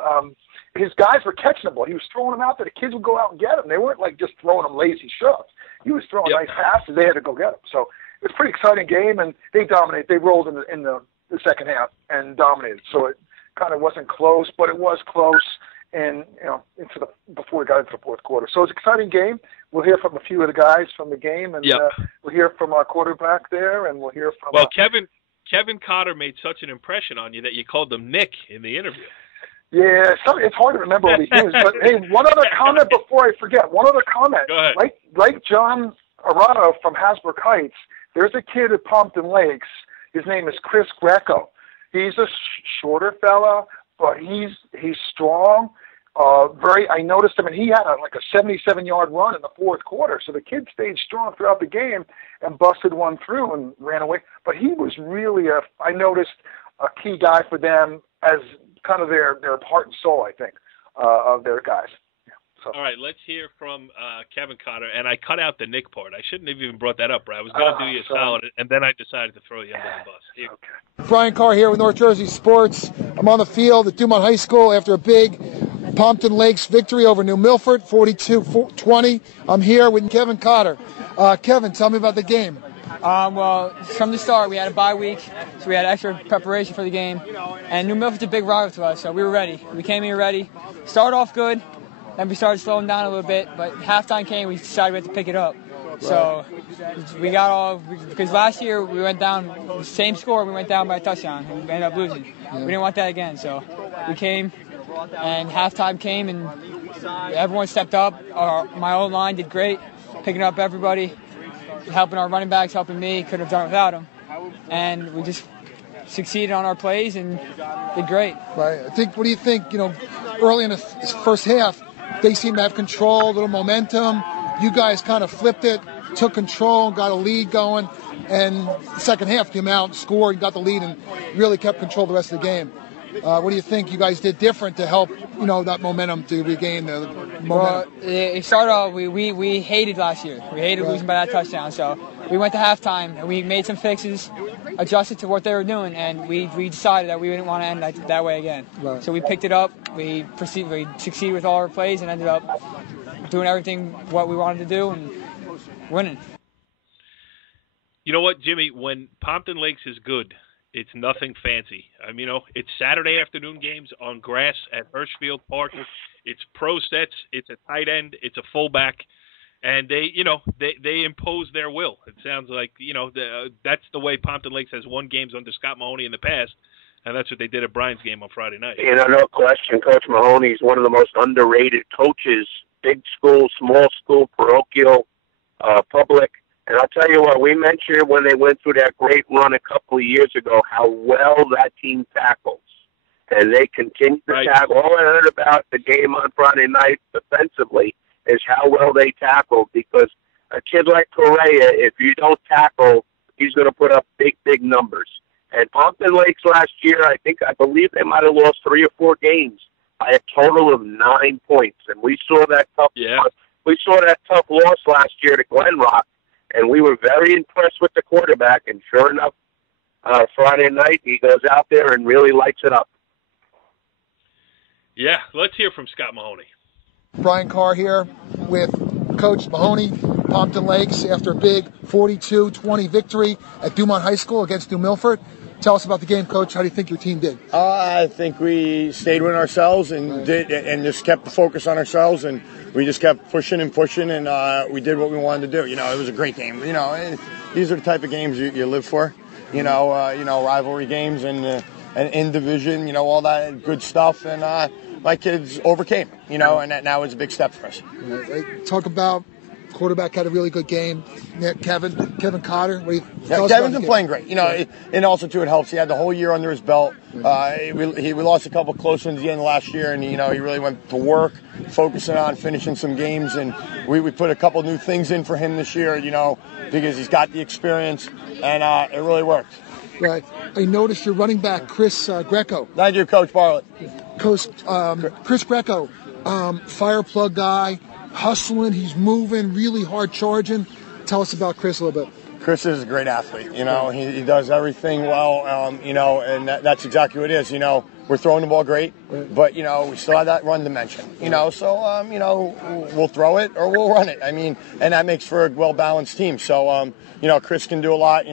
his guys were catching the ball. He was throwing them out there. The kids would go out and get them. They weren't just throwing them lazy shoves. He was throwing nice passes. They had to go get them. So it was a pretty exciting game, and they dominated. They rolled in the second half and dominated. So it kind of wasn't close, but it was close, and before we got into the fourth quarter. So it was an exciting game. We'll hear from a few of the guys from the game, and we'll hear from our quarterback there, and we'll hear from. Well, Kevin Cotter made such an impression on you that you called him Nick in the interview. Yeah, it's hard to remember all these names. But hey, one other comment before I forget. One other comment. Go ahead. Like John Arano from Hasbrook Heights, there's a kid at Pompton Lakes. His name is Chris Greco. He's a shorter fella, but he's strong. I noticed him, and he had like a 77-yard run in the fourth quarter. So the kid stayed strong throughout the game and busted one through and ran away. But he was really I noticed a key guy for them as kind of their heart and soul, I think, of their guys. So. All right, let's hear from Kevin Cotter. And I cut out the Nick part. I shouldn't have even brought that up, Brad. I was going to do you a solid, and then I decided to throw you under the bus. Here. Okay. Brian Carr here with North Jersey Sports. I'm on the field at Dumont High School after a big Pompton Lakes victory over New Milford, 42-20. I'm here with Kevin Cotter. Kevin, tell me about the game. Well, from the start, we had a bye week, so we had extra preparation for the game. And New Milford's a big rival to us, so we were ready. We came here ready. Started off good, then we started slowing down a little bit, but halftime came, we decided we had to pick it up. Right. So we got all, because last year we went down, same score, we went down by a touchdown, and we ended up losing. Yeah. We didn't want that again, so we came, and halftime came, and everyone stepped up. My old line did great, picking up everybody, helping our running backs, helping me. Couldn't have done it without them. And we just succeeded on our plays and did great. Right. What do you think, early in the first half, they seemed to have control, a little momentum. You guys kind of flipped it, took control, got a lead going. And the second half came out, scored, got the lead, and really kept control the rest of the game. What do you think you guys did different to help, that momentum to regain the momentum? Well, it started off, we hated last year. We hated losing by that touchdown. So we went to halftime, and we made some fixes, adjusted to what they were doing, and we decided that we didn't want to end that way again. Right. So we picked it up, we succeeded with all our plays, and ended up doing everything what we wanted to do and winning. You know what, Jimmy? When Pompton Lakes is good, it's nothing fancy. It's Saturday afternoon games on grass at Hirschfield Park. It's pro sets. It's a tight end. It's a fullback, and they impose their will. It sounds like that's the way Pompton Lakes has won games under Scott Mahoney in the past, and that's what they did at Brian's game on Friday night. No question. Coach Mahoney is one of the most underrated coaches. Big school, small school, parochial, public. And I'll tell you what, we mentioned when they went through that great run a couple of years ago how well that team tackles. And they continue to tackle. All I heard about the game on Friday night defensively is how well they tackled, because a kid like Correa, if you don't tackle, he's going to put up big, big numbers. And Pompton Lakes last year, I believe they might have lost 3 or 4 games by a total of 9 points. And we saw that tough loss last year to Glen Rock. And we were very impressed with the quarterback. And sure enough, Friday night, he goes out there and really lights it up. Yeah, let's hear from Scott Mahoney. Brian Carr here with Coach Mahoney, Pompton Lakes, after a big 42-20 victory at Dumont High School against New Milford. Tell us about the game, Coach. How do you think your team did? I think we stayed with ourselves and just kept the focus on ourselves, and we just kept pushing, and we did what we wanted to do. It was a great game. These are the type of games you live for. Rivalry games and in division. All that good stuff. And my kids overcame. And that now is a big step for us. Talk about quarterback had a really good game. Kevin Cotter. Kevin's been playing great. And also too, it helps. He had the whole year under his belt. We lost a couple close ones at the end of last year, and he really went to work, focusing on finishing some games. And we put a couple new things in for him this year. Because he's got the experience, and it really worked. Right. I noticed your running back, Chris Greco. Thank you, Coach Bartlett. Coach Chris Greco, fire plug guy. Hustling, he's moving, really hard charging. Tell us about Chris a little bit. Chris is a great athlete. He does everything well. And that's exactly what it is. We're throwing the ball great, but we still have that run dimension. So we'll throw it or we'll run it. And that makes for a well-balanced team. So Chris can do a lot.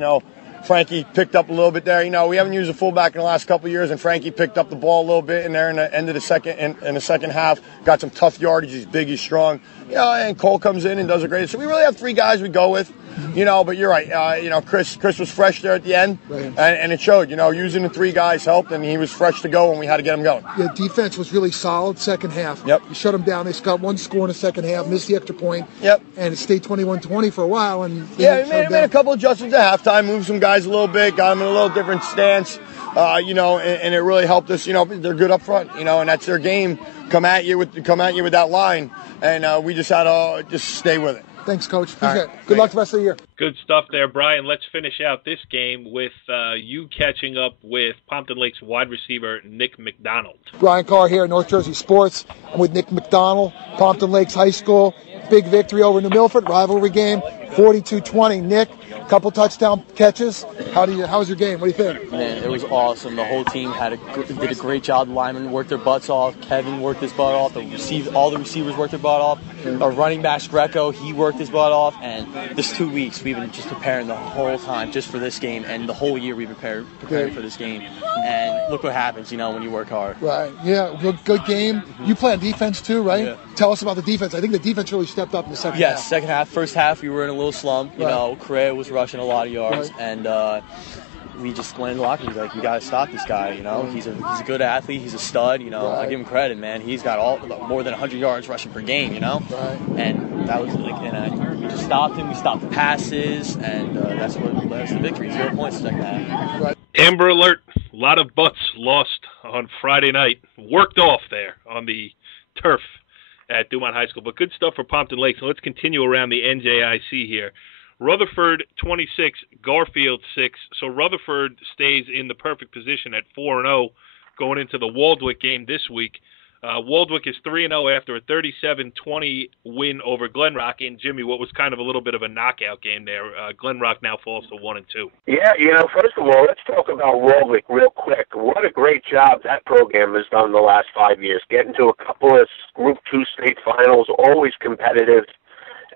Frankie picked up a little bit there. We haven't used a fullback in the last couple of years, and Frankie picked up the ball a little bit in there in the end of the second half. Got some tough yardage. He's big, he's strong, and Cole comes in and does a great. So we really have 3 guys we go with, but you're right. Chris was fresh there at the end, right. and it showed. Using the 3 guys helped, and he was fresh to go, and we had to get him going. Yeah, defense was really solid second half. Yep. You shut them down. They got 1 score in the second half, missed the extra point. Yep. And it stayed 21-20 for a while. And we made a couple adjustments at halftime, moved some guys a little bit, got them in a little different stance, and it really helped us. They're good up front, and that's their game. Come at you with that line, and we just had to just stay with it. Thanks, Coach. Right. Good luck the rest of the year. Good stuff there, Brian. Let's finish out this game with you catching up with Pompton Lakes wide receiver Nick McDonald. Brian Carr here at North Jersey Sports. I'm with Nick McDonald, Pompton Lakes High School. Big victory over New Milford, rivalry game, 42-20. Nick, couple touchdown catches. How was your game? What do you think? Man, it was awesome. The whole team did a great job. The linemen worked their butts off. Kevin worked his butt off. All the receivers worked their butt off. Our running back, Greco, he worked his butt off. And this 2 weeks, we've been just preparing the whole time just for this game. And the whole year we've been preparing for this game. And look what happens, when you work hard. Right. Yeah, good game. You play on defense too, right? Yeah. Tell us about the defense. I think the defense really stepped up in the second half. Yes, second half. First half, we were in a little slump. Correa was rushing a lot of yards. Right. And we just went in the locker room. Like, we got to stop this guy. He's a good athlete. He's a stud. Right. I give him credit, man. He's got more than 100 yards rushing per game. Right. And that was we just stopped him. We stopped the passes, and that's what led us to victory. 0 points in the second half. Right. Amber alert! A lot of butts lost on Friday night. Worked off there on the turf at Dumont High School. But good stuff for Pompton Lakes. So let's continue around the NJIC here. Rutherford 26, Garfield 6. So Rutherford stays in the perfect position at 4-0 going into the Waldwick game this week. Waldwick is 3-0 after a 37-20 win over Glenrock. And Jimmy, what was kind of a little bit of a knockout game there. Glenrock now falls to 1-2. Yeah, first of all, let's talk about Waldwick real quick. What a great job that program has done the last 5 years. Getting to a couple of Group 2 state finals, always competitive.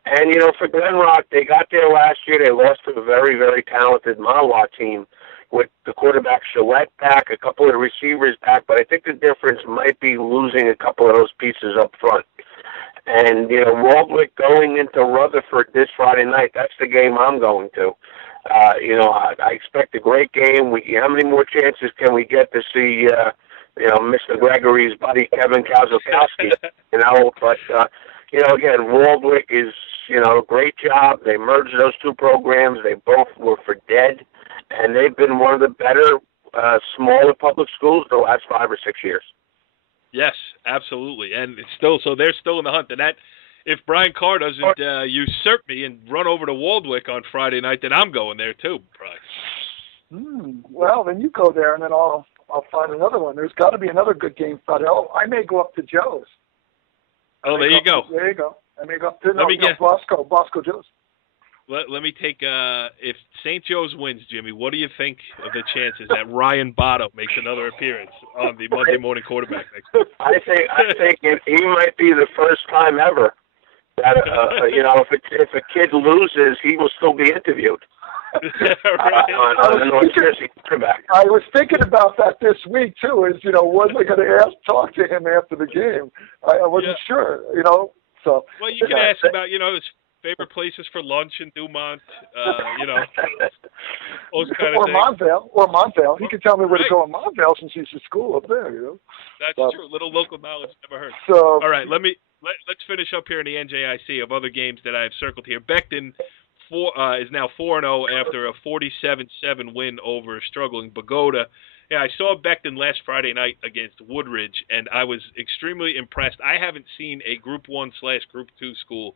And, for Glenrock, they got there last year. They lost to a very, very talented Mawa team with the quarterback Gillette back, a couple of the receivers back. But I think the difference might be losing a couple of those pieces up front. And, Waldwick going into Rutherford this Friday night, that's the game I'm going to. I expect a great game. How many more chances can we get to see, Mr. Gregory's buddy Kevin Kazakowski? But, again, Waldwick is, great job. They merged those 2 programs. They both were for dead, and they've been one of the better smaller public schools the last 5 or 6 years. Yes, absolutely. And they're still in the hunt. And that, if Brian Carr doesn't usurp me and run over to Waldwick on Friday night, then I'm going there too, Brian. Well, then you go there, and then I'll find another one. There's got to be another good game Friday. Oh, I may go up to Joe's. Oh, there you go. There you go. I may go up to Bosco Joe's. Let me take if St. Joe's wins, Jimmy, what do you think of the chances that Ryan Botto makes another appearance on the Monday morning quarterback next week? I think he might be the first time ever that if a kid loses, he will still be interviewed. On the North Jersey quarterback. I was thinking about that this week too. Was I going to talk to him after the game? I wasn't sure. So. Well, you can ask about his favorite places for lunch in Dumont. Those kind of things. Or Montvale. He can tell me where to go in Montvale since he's in school up there. That's true. Little local knowledge never hurt. So. All right, let's finish up here in the NJIC of other games that I have circled here. Beckton is now 4-0 after a 47-7 win over struggling Bogota. Yeah, I saw Beckton last Friday night against Woodridge, and I was extremely impressed. I haven't seen a Group 1/Group 2 school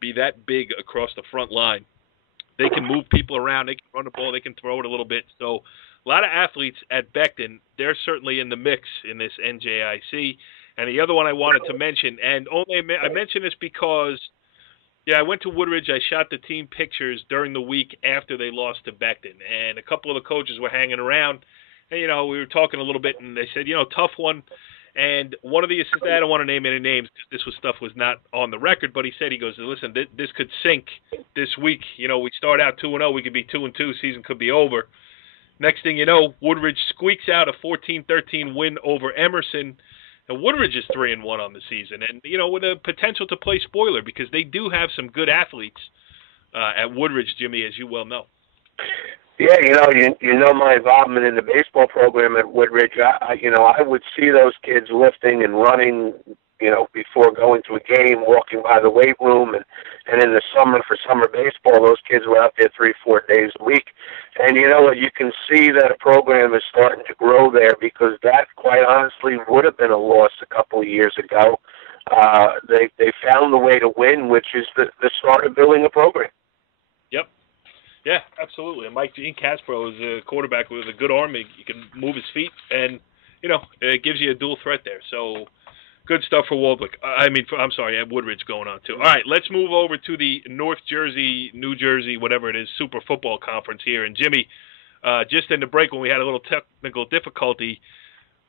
be that big across the front line. They can move people around. They can run the ball. They can throw it a little bit. So a lot of athletes at Beckton, they're certainly in the mix in this NJIC. And the other one I wanted to mention, and I mention this because – I went to Woodridge. I shot the team pictures during the week after they lost to Beckton, and a couple of the coaches were hanging around. And, we were talking a little bit, and they said, tough one. And one of the assistants, I don't want to name any names because this stuff was not on the record, but he goes, listen, this could sink this week. We start out 2-0, we could be 2-2, season could be over. Next thing you know, Woodridge squeaks out a 14-13 win over Emerson. And Woodridge is 3-1 on the season, and with a potential to play spoiler because they do have some good athletes at Woodridge, Jimmy, as you well know. Yeah, you know my involvement in the baseball program at Woodridge. I would see those kids lifting and running, before going to a game, walking by the weight room, and in the summer for summer baseball, those kids were out there 3-4 days a week. And you know what? You can see that a program is starting to grow there because that, quite honestly, would have been a loss a couple of years ago. They found the way to win, which is the start of building a program. Yep. Yeah, absolutely. And Mike Jean Caspro is a quarterback with a good arm. He can move his feet, and it gives you a dual threat there. So good stuff for Woodridge going on too. All right, let's move over to the North Jersey, New Jersey, whatever it is, Super Football Conference here. And Jimmy, just in the break when we had a little technical difficulty,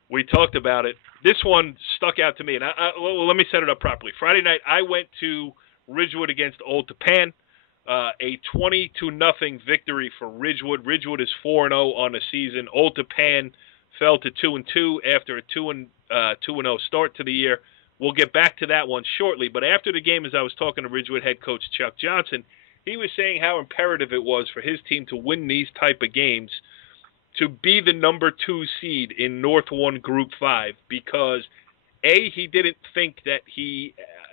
we talked about it. This one stuck out to me, and let me set it up properly. Friday night, I went to Ridgewood against Old Tappan. A 20-0 victory for Ridgewood. Ridgewood is 4-0 on the season. Old Tappan fell to 2-2 after a 2-0 start to the year. We'll get back to that one shortly. But after the game, as I was talking to Ridgewood head coach Chuck Johnson, he was saying how imperative it was for his team to win these type of games to be the number 2 seed in North 1 Group 5 because, A, he didn't think that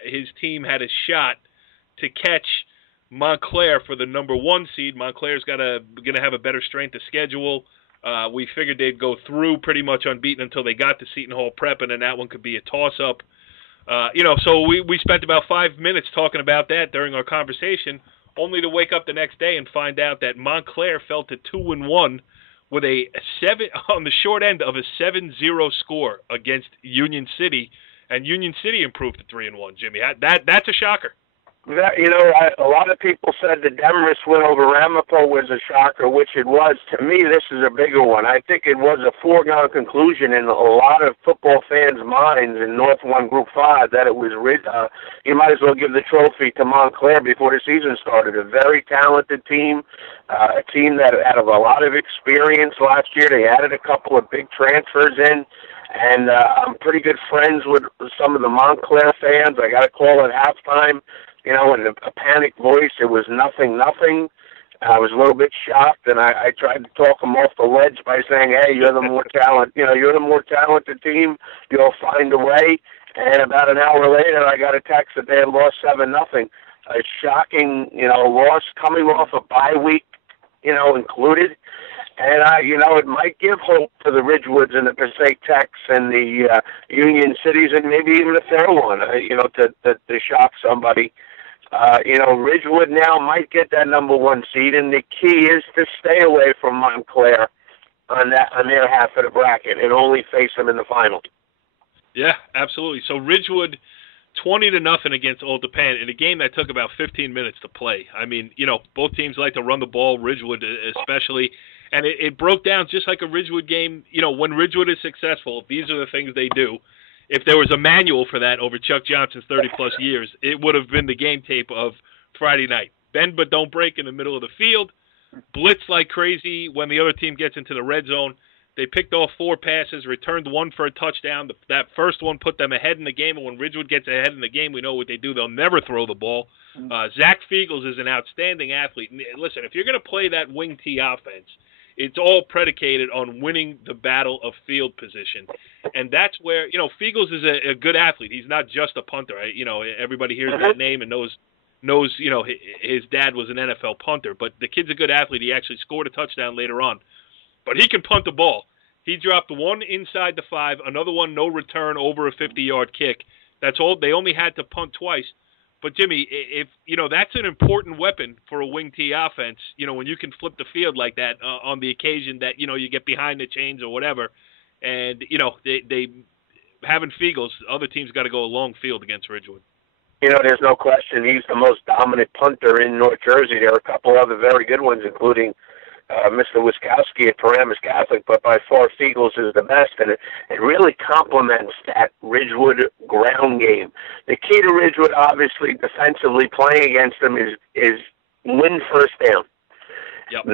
his team had a shot to catch Montclair for the number 1 seed. Montclair's going to have a better strength of schedule. We figured they'd go through pretty much unbeaten until they got to Seton Hall Prep, and then that one could be a toss-up. So we spent about 5 minutes talking about that during our conversation, only to wake up the next day and find out that Montclair fell to 2-1 with on the short end of a 7-0 score against Union City, and Union City improved to 3-1. Jimmy, that's a shocker. A lot of people said the Demarest win over Ramapo was a shocker, which it was. To me, this is a bigger one. I think it was a foregone conclusion in a lot of football fans' minds in North 1 Group 5 that it was you might as well give the trophy to Montclair before the season started. A very talented team, a team that had a lot of experience last year. They added a couple of big transfers in. And I'm pretty good friends with some of the Montclair fans. I got a call at halftime. In a panicked voice, it was 0-0. I was a little bit shocked, and I tried to talk them off the ledge by saying, "Hey, you're the more talented team. You'll find a way." And about an hour later, I got a text that they had lost 7-0. A shocking, loss coming off a bye week, included. And it might give hope to the Ridgewoods and the Passaic Techs and the Union Cities and maybe even a third one, to shock somebody. Ridgewood now might get that number 1 seed, and the key is to stay away from Montclair on their half of the bracket and only face them in the final. Yeah, absolutely. So Ridgewood 20-0 against Old Tappan in a game that took about 15 minutes to play. I mean, both teams like to run the ball, Ridgewood especially. And it broke down just like a Ridgewood game. When Ridgewood is successful, these are the things they do. If there was a manual for that over Chuck Johnson's 30-plus years, it would have been the game tape of Friday night. Bend but don't break in the middle of the field. Blitz like crazy when the other team gets into the red zone. They picked off 4 passes, returned 1 for a touchdown. That first one put them ahead in the game, and when Ridgewood gets ahead in the game, we know what they do. They'll never throw the ball. Zach Fiegels is an outstanding athlete. Listen, if you're going to play that wing T offense, it's all predicated on winning the battle of field position. And that's where, Fiegels is a good athlete. He's not just a punter. Everybody hears that name and knows, his dad was an NFL punter. But the kid's a good athlete. He actually scored a touchdown later on. But he can punt the ball. He dropped 1 inside the 5, another one no return over a 50-yard kick. That's all. They only had to punt twice. But, Jimmy, if that's an important weapon for a wing T offense, when you can flip the field like that on the occasion that, you get behind the chains or whatever. And, they having Fiegels, other teams got to go a long field against Ridgewood. There's no question. He's the most dominant punter in North Jersey. There are a couple other very good ones, including Mr. Wiskowski at Paramus Catholic, but by far Fiegels is the best, and it really complements that Ridgewood ground game. The key to Ridgewood, obviously, defensively playing against them is win first down. Yep.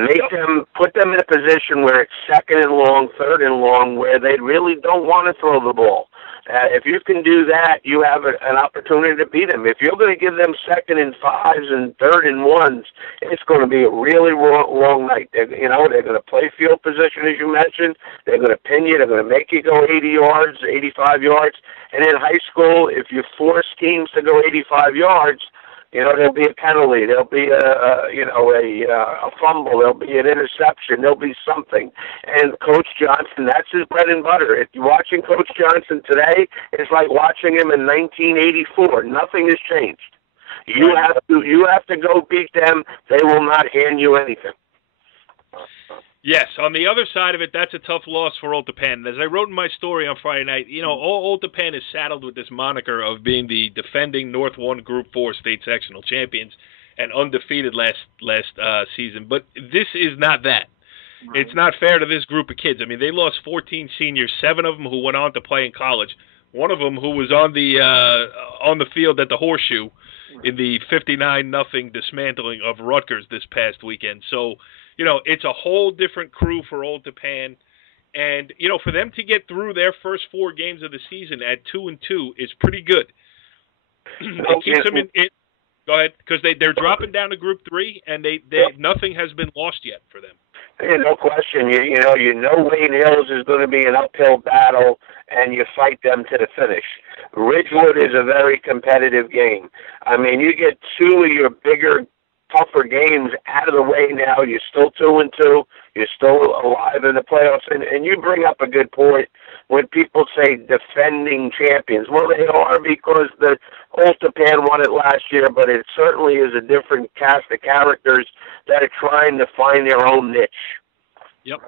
Put them in a position where it's 2nd and long, 3rd and long, where they really don't want to throw the ball. If you can do that, you have an opportunity to beat them. If you're going to give them 2nd and 5s and 3rd and 1s, it's going to be a really long night. They're going to play field position, as you mentioned. They're going to pin you. They're going to make you go 80 yards, 85 yards. And in high school, if you force teams to go 85 yards, there'll be a penalty. There'll be a fumble. There'll be an interception. There'll be something. And Coach Johnson, that's his bread and butter. If you're watching Coach Johnson today, it's like watching him in 1984. Nothing has changed. You have to go beat them. They will not hand you anything. Yes, on the other side of it, that's a tough loss for Old Japan. As I wrote in my story on Friday night, Old Japan is saddled with this moniker of being the defending North 1 Group 4 state sectional champions and undefeated last season. But this is not that. Right. It's not fair to this group of kids. I mean, they lost 14 seniors, 7 of them who went on to play in college, one of them who was on the field at the Horseshoe in the 59-0 dismantling of Rutgers this past weekend. So, it's a whole different crew for Old Japan. And, for them to get through their first 4 games of the season at 2-2 is pretty good. It keeps them in go ahead, because they're dropping down to Group 3, and nothing has been lost yet for them. Yeah, no question. You know Wayne Hills is going to be an uphill battle, and you fight them to the finish. Ridgewood is a very competitive game. I mean, you get 2 of your bigger, tougher games out of the way now. You're still 2-2. You're still alive in the playoffs. And you bring up a good point when people say defending champions. Well, they are, because the Old Japan won it last year, but it certainly is a different cast of characters that are trying to find their own niche. Yep.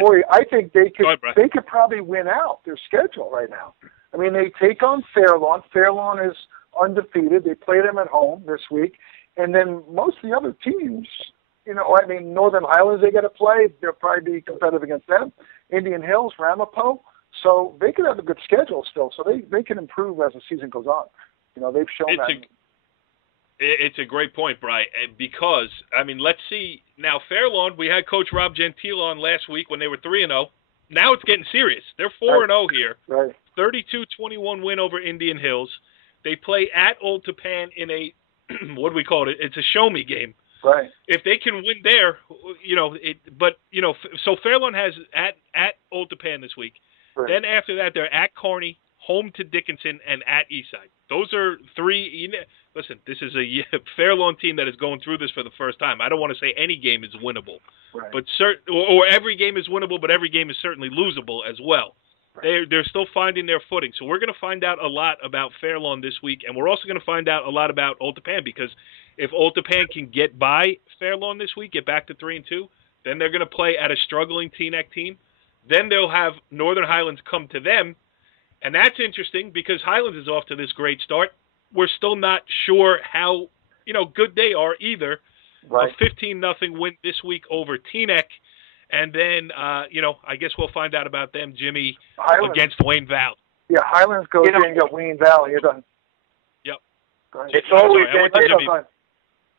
Corey, I think they could probably win out their schedule right now. I mean, they take on Fairlawn. Fairlawn is undefeated. They play them at home this week. And then most of the other teams, Northern Highlands they got to play. They'll probably be competitive against them. Indian Hills, Ramapo. So they could have a good schedule still. So they can improve as the season goes on. They've shown that. It's a great point, Brian, because, let's see. Now, Fairlawn, we had Coach Rob Gentile on last week when they were 3-0. Now it's getting serious. They're 4-0 here. Right. 32-21 win over Indian Hills. They play at Old Japan in a, what do we call it? It's a show-me game. Right. If they can win there, so Fairlawn has at Old Japan this week. Right. Then after that, they're at Kearney, home to Dickinson, and at Eastside. Those are 3. Listen, this is a Fairlawn team that is going through this for the first time. I don't want to say any game is winnable, right. but or every game is winnable, but every game is certainly losable as well. Right. They're still finding their footing. So we're going to find out a lot about Fairlawn this week, and we're also going to find out a lot about Old Japan, because if Old Japan can get by Fairlawn this week, get back to 3-2, then they're going to play at a struggling Teaneck team. Then they'll have Northern Highlands come to them, and that's interesting because Highlands is off to this great start. We're still not sure how good they are either. Right. A 15-0 win this week over Teaneck. And then, I guess we'll find out about them, Jimmy, against Wayne Valley. Yeah, Highlands goes in and got Wayne Valley. You're done. Yep. It's always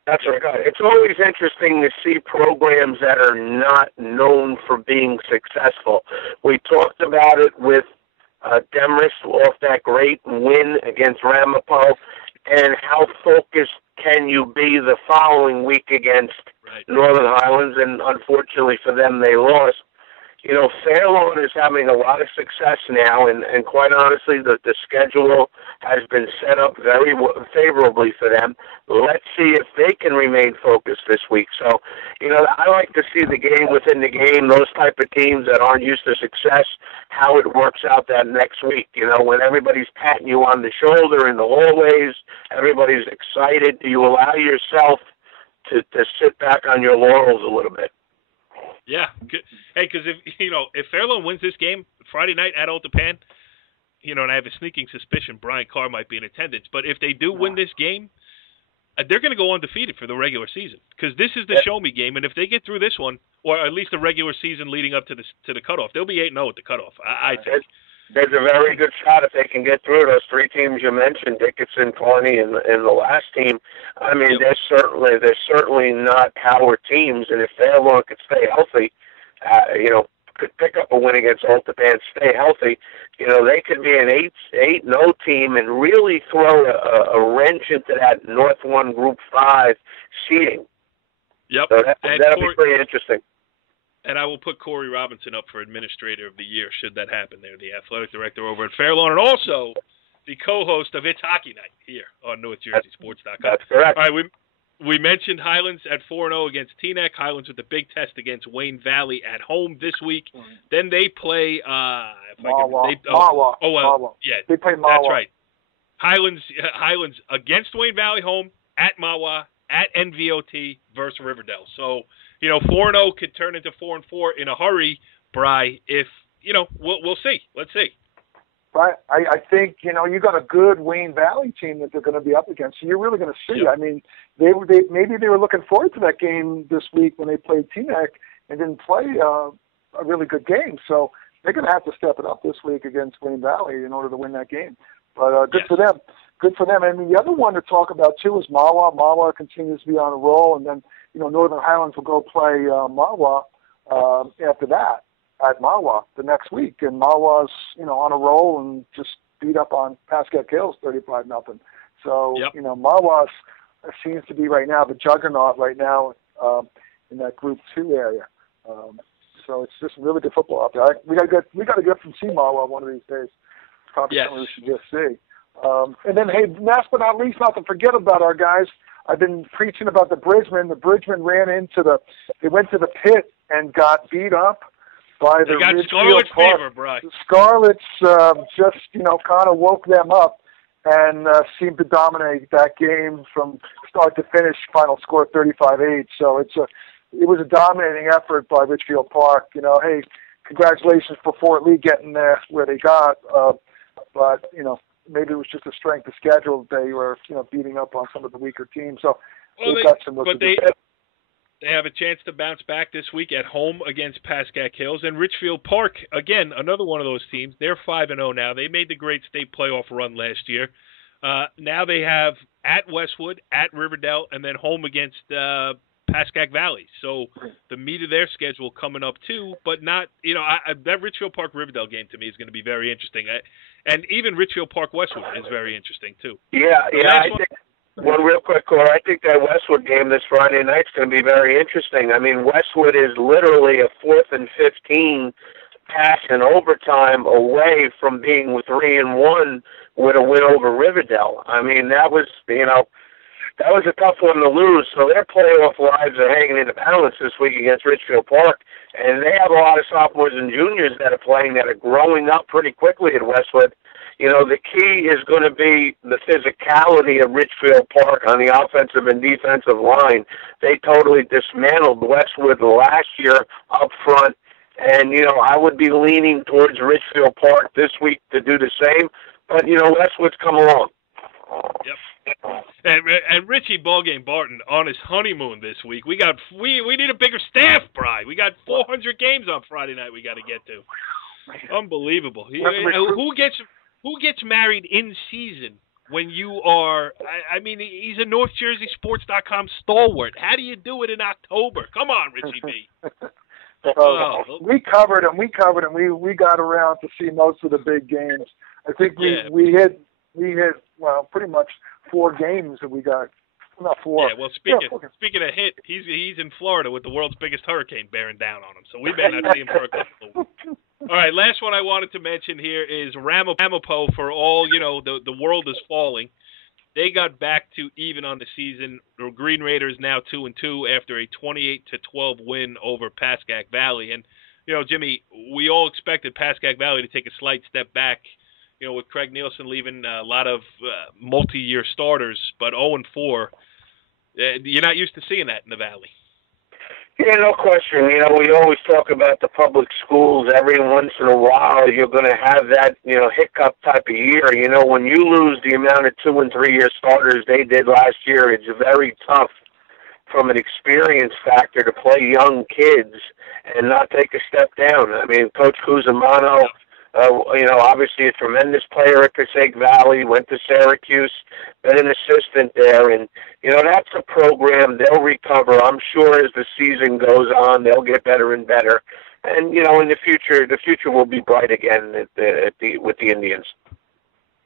That's right. It's always interesting to see programs that are not known for being successful. We talked about it with Demorest off that great win against Ramapo, and how focused can you be the following week against Northern Highlands, and unfortunately for them, they lost. Fairlawn is having a lot of success now, and quite honestly, the schedule has been set up very favorably for them. Let's see if they can remain focused this week. So, I like to see the game within the game, those type of teams that aren't used to success, how it works out that next week. When everybody's patting you on the shoulder in the hallways, everybody's excited, do you allow yourself to sit back on your laurels a little bit? Yeah. Hey, because if Fairlawn wins this game Friday night at Old Japan, and I have a sneaking suspicion Brian Carr might be in attendance, but if they do win this game, they're going to go undefeated for the regular season, because this is the show-me game, and if they get through this one, or at least the regular season leading up to the cutoff, they'll be 8-0 at the cutoff, I think. There's a very good shot if they can get through those 3 teams you mentioned, Dickinson, Kearney, and the last team. I mean, they're certainly not Howard teams, and if Fairlawn could stay healthy, could pick up a win against Altaban, stay healthy, they could be an 8-0 team and really throw a wrench into that North 1 Group 5 seeding. Yep. So that'll be pretty interesting. And I will put Corey Robinson up for Administrator of the Year, should that happen. They're the athletic director over at Fairlawn, and also the co-host of It's Hockey Night here on NorthJerseySports.com. That's correct. All right, we mentioned Highlands at 4-0 against Teaneck. Highlands with the big test against Wayne Valley at home this week. Then they play Mawa. Yeah, they play Mawa. That's right. Highlands against Wayne Valley home, at Mawa, at NVOT versus Riverdale. So, 4-0 could turn into 4-4 in a hurry, Bri, if, we'll see. Let's see. Right. I think, you got a good Wayne Valley team that they're going to be up against. So you're really going to see. Yep. I mean, maybe they were looking forward to that game this week when they played Teaneck and didn't play a really good game. So they're going to have to step it up this week against Wayne Valley in order to win that game. But good for them. Good for them. I mean, the other one to talk about, too, is Mawa. Mawa continues to be on a roll. And then, Northern Highlands will go play Mawa after that at Mawa the next week. And Mawa's, on a roll and just beat up on Pascack Hills 35-0. So, yep. Mawa seems to be right now the juggernaut right now in that Group 2 area. So it's just really good football out there. We got to get from see Mawa one of these days. Probably something we should just see. And then, hey, last but not least, not to forget about our guys. I've been preaching about the Bridgemen. The Bridgemen they went to the pit and got beat up by the Scarlet fever, bro. Scarlets just, kind of woke them up and seemed to dominate that game from start to finish. Final score 35-8. So it was a dominating effort by Richfield Park. Hey, congratulations for Fort Lee getting there where they got. But, maybe it was just a strength of schedule. They were, beating up on some of the weaker teams. So they have a chance to bounce back this week at home against Pascack Hills. And Richfield Park, again, another one of those teams. They're 5-0 now. They made the great state playoff run last year. Now they have at Westwood, at Riverdale, and then home against Pascack Valley. So the meat of their schedule coming up too, but not, that Richfield Park Riverdale game to me is going to be very interesting. And even Richfield Park Westwood is very interesting too. I think one real quick, Cora. I think that Westwood game this Friday night is going to be very interesting. I mean, Westwood is literally a 4th and 15 pass in overtime away from being 3-1 with a win over Riverdale. I mean, that was a tough one to lose. So their playoff lives are hanging in the balance this week against Richfield Park. And they have a lot of sophomores and juniors that are playing that are growing up pretty quickly at Westwood. The key is going to be the physicality of Richfield Park on the offensive and defensive line. They totally dismantled Westwood last year up front. And, I would be leaning towards Richfield Park this week to do the same. But, Westwood's come along. Yep. And Richie Ballgame Barton on his honeymoon this week. We need a bigger staff, Bri. We got 400 games on Friday night we got to get to. Unbelievable. Who gets married in season when you are? I mean, he's a NorthJerseySports.com stalwart. How do you do it in October? Come on, Richie B. We covered him. We got around to see most of the big games. I think we hit pretty much 4 games that we got. Not 4. Yeah, well, speaking of hit, he's in Florida with the world's biggest hurricane bearing down on him, so we may not see him for a couple of weeks. All right, last one I wanted to mention here is Ramapo. For all, the world is falling. They got back to even on the season. The Green Raiders now 2-2 after a 28-12 win over Pascack Valley. And, Jimmy, we all expected Pascack Valley to take a slight step back, with Craig Nielsen leaving a lot of multi-year starters, but 0-4. You're not used to seeing that in the Valley. Yeah, no question. We always talk about the public schools. Every once in a while, you're going to have that, hiccup type of year. When you lose the amount of 2- and 3-year starters they did last year, it's very tough from an experience factor to play young kids and not take a step down. I mean, Coach Cusimano, obviously a tremendous player at Passaic Valley, went to Syracuse, been an assistant there, and, that's a program they'll recover. I'm sure as the season goes on, they'll get better and better. And in the future will be bright again with the Indians.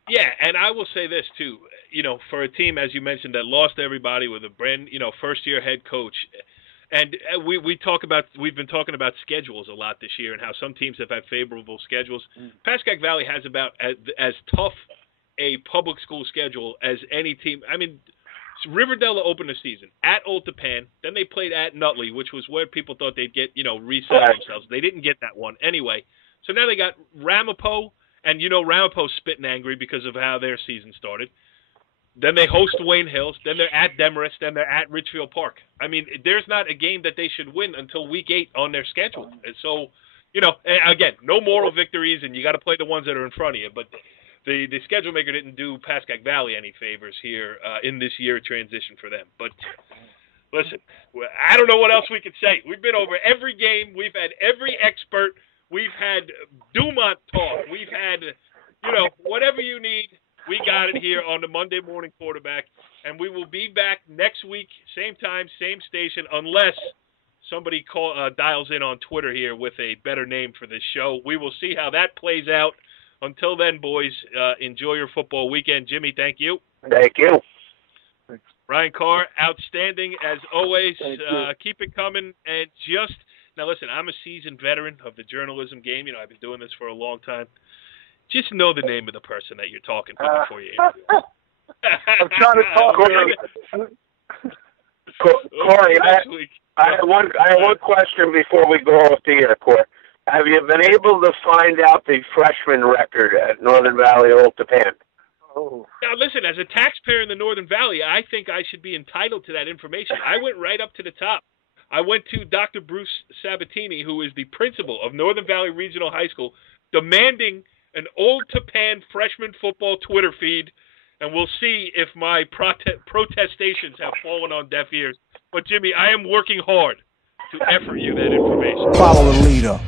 Yeah, and I will say this too. For a team, as you mentioned, that lost everybody with a brand, first-year head coach, and we've been talking about schedules a lot this year and how some teams have had favorable schedules. Pascack Valley has about as tough a public school schedule as any team. I mean, Riverdale opened the season at Old Tappan, then they played at Nutley, which was where people thought they'd get, reset themselves. They didn't get that one anyway. So now they got Ramapo, and Ramapo's spitting angry because of how their season started. Then they host Wayne Hills, then they're at Demarest, then they're at Richfield Park. I mean, there's not a game that they should win until week 8 on their schedule. And so, again, no moral victories, and you got to play the ones that are in front of you, but the schedule maker didn't do Pascack Valley any favors here in this year transition for them. But listen, I don't know what else we could say. We've been over every game. We've had every expert. We've had Dumont talk. We've had, whatever you need, we got it here on the Monday Morning Quarterback. And we will be back next week, same time, same station, unless somebody dials in on Twitter here with a better name for this show. We will see how that plays out. Until then, boys, enjoy your football weekend. Jimmy, thank you. Thank you. Brian Carr, outstanding as always. Keep it coming. And now listen, I'm a seasoned veteran of the journalism game. I've been doing this for a long time. Just know the name of the person that you're talking to before you interview. I'm trying to talk Corey, I have one question before we go off the air, Corey. Have you been able to find out the freshman record at Northern Valley Old Tappan? Oh. Now, listen, as a taxpayer in the Northern Valley, I think I should be entitled to that information. I went right up to the top. I went to Dr. Bruce Sabatini, who is the principal of Northern Valley Regional High School, demanding an Old Tappan freshman football Twitter feed, and we'll see if my protestations have fallen on deaf ears. But, Jimmy, I am working hard to effort you that information. Follow the leader.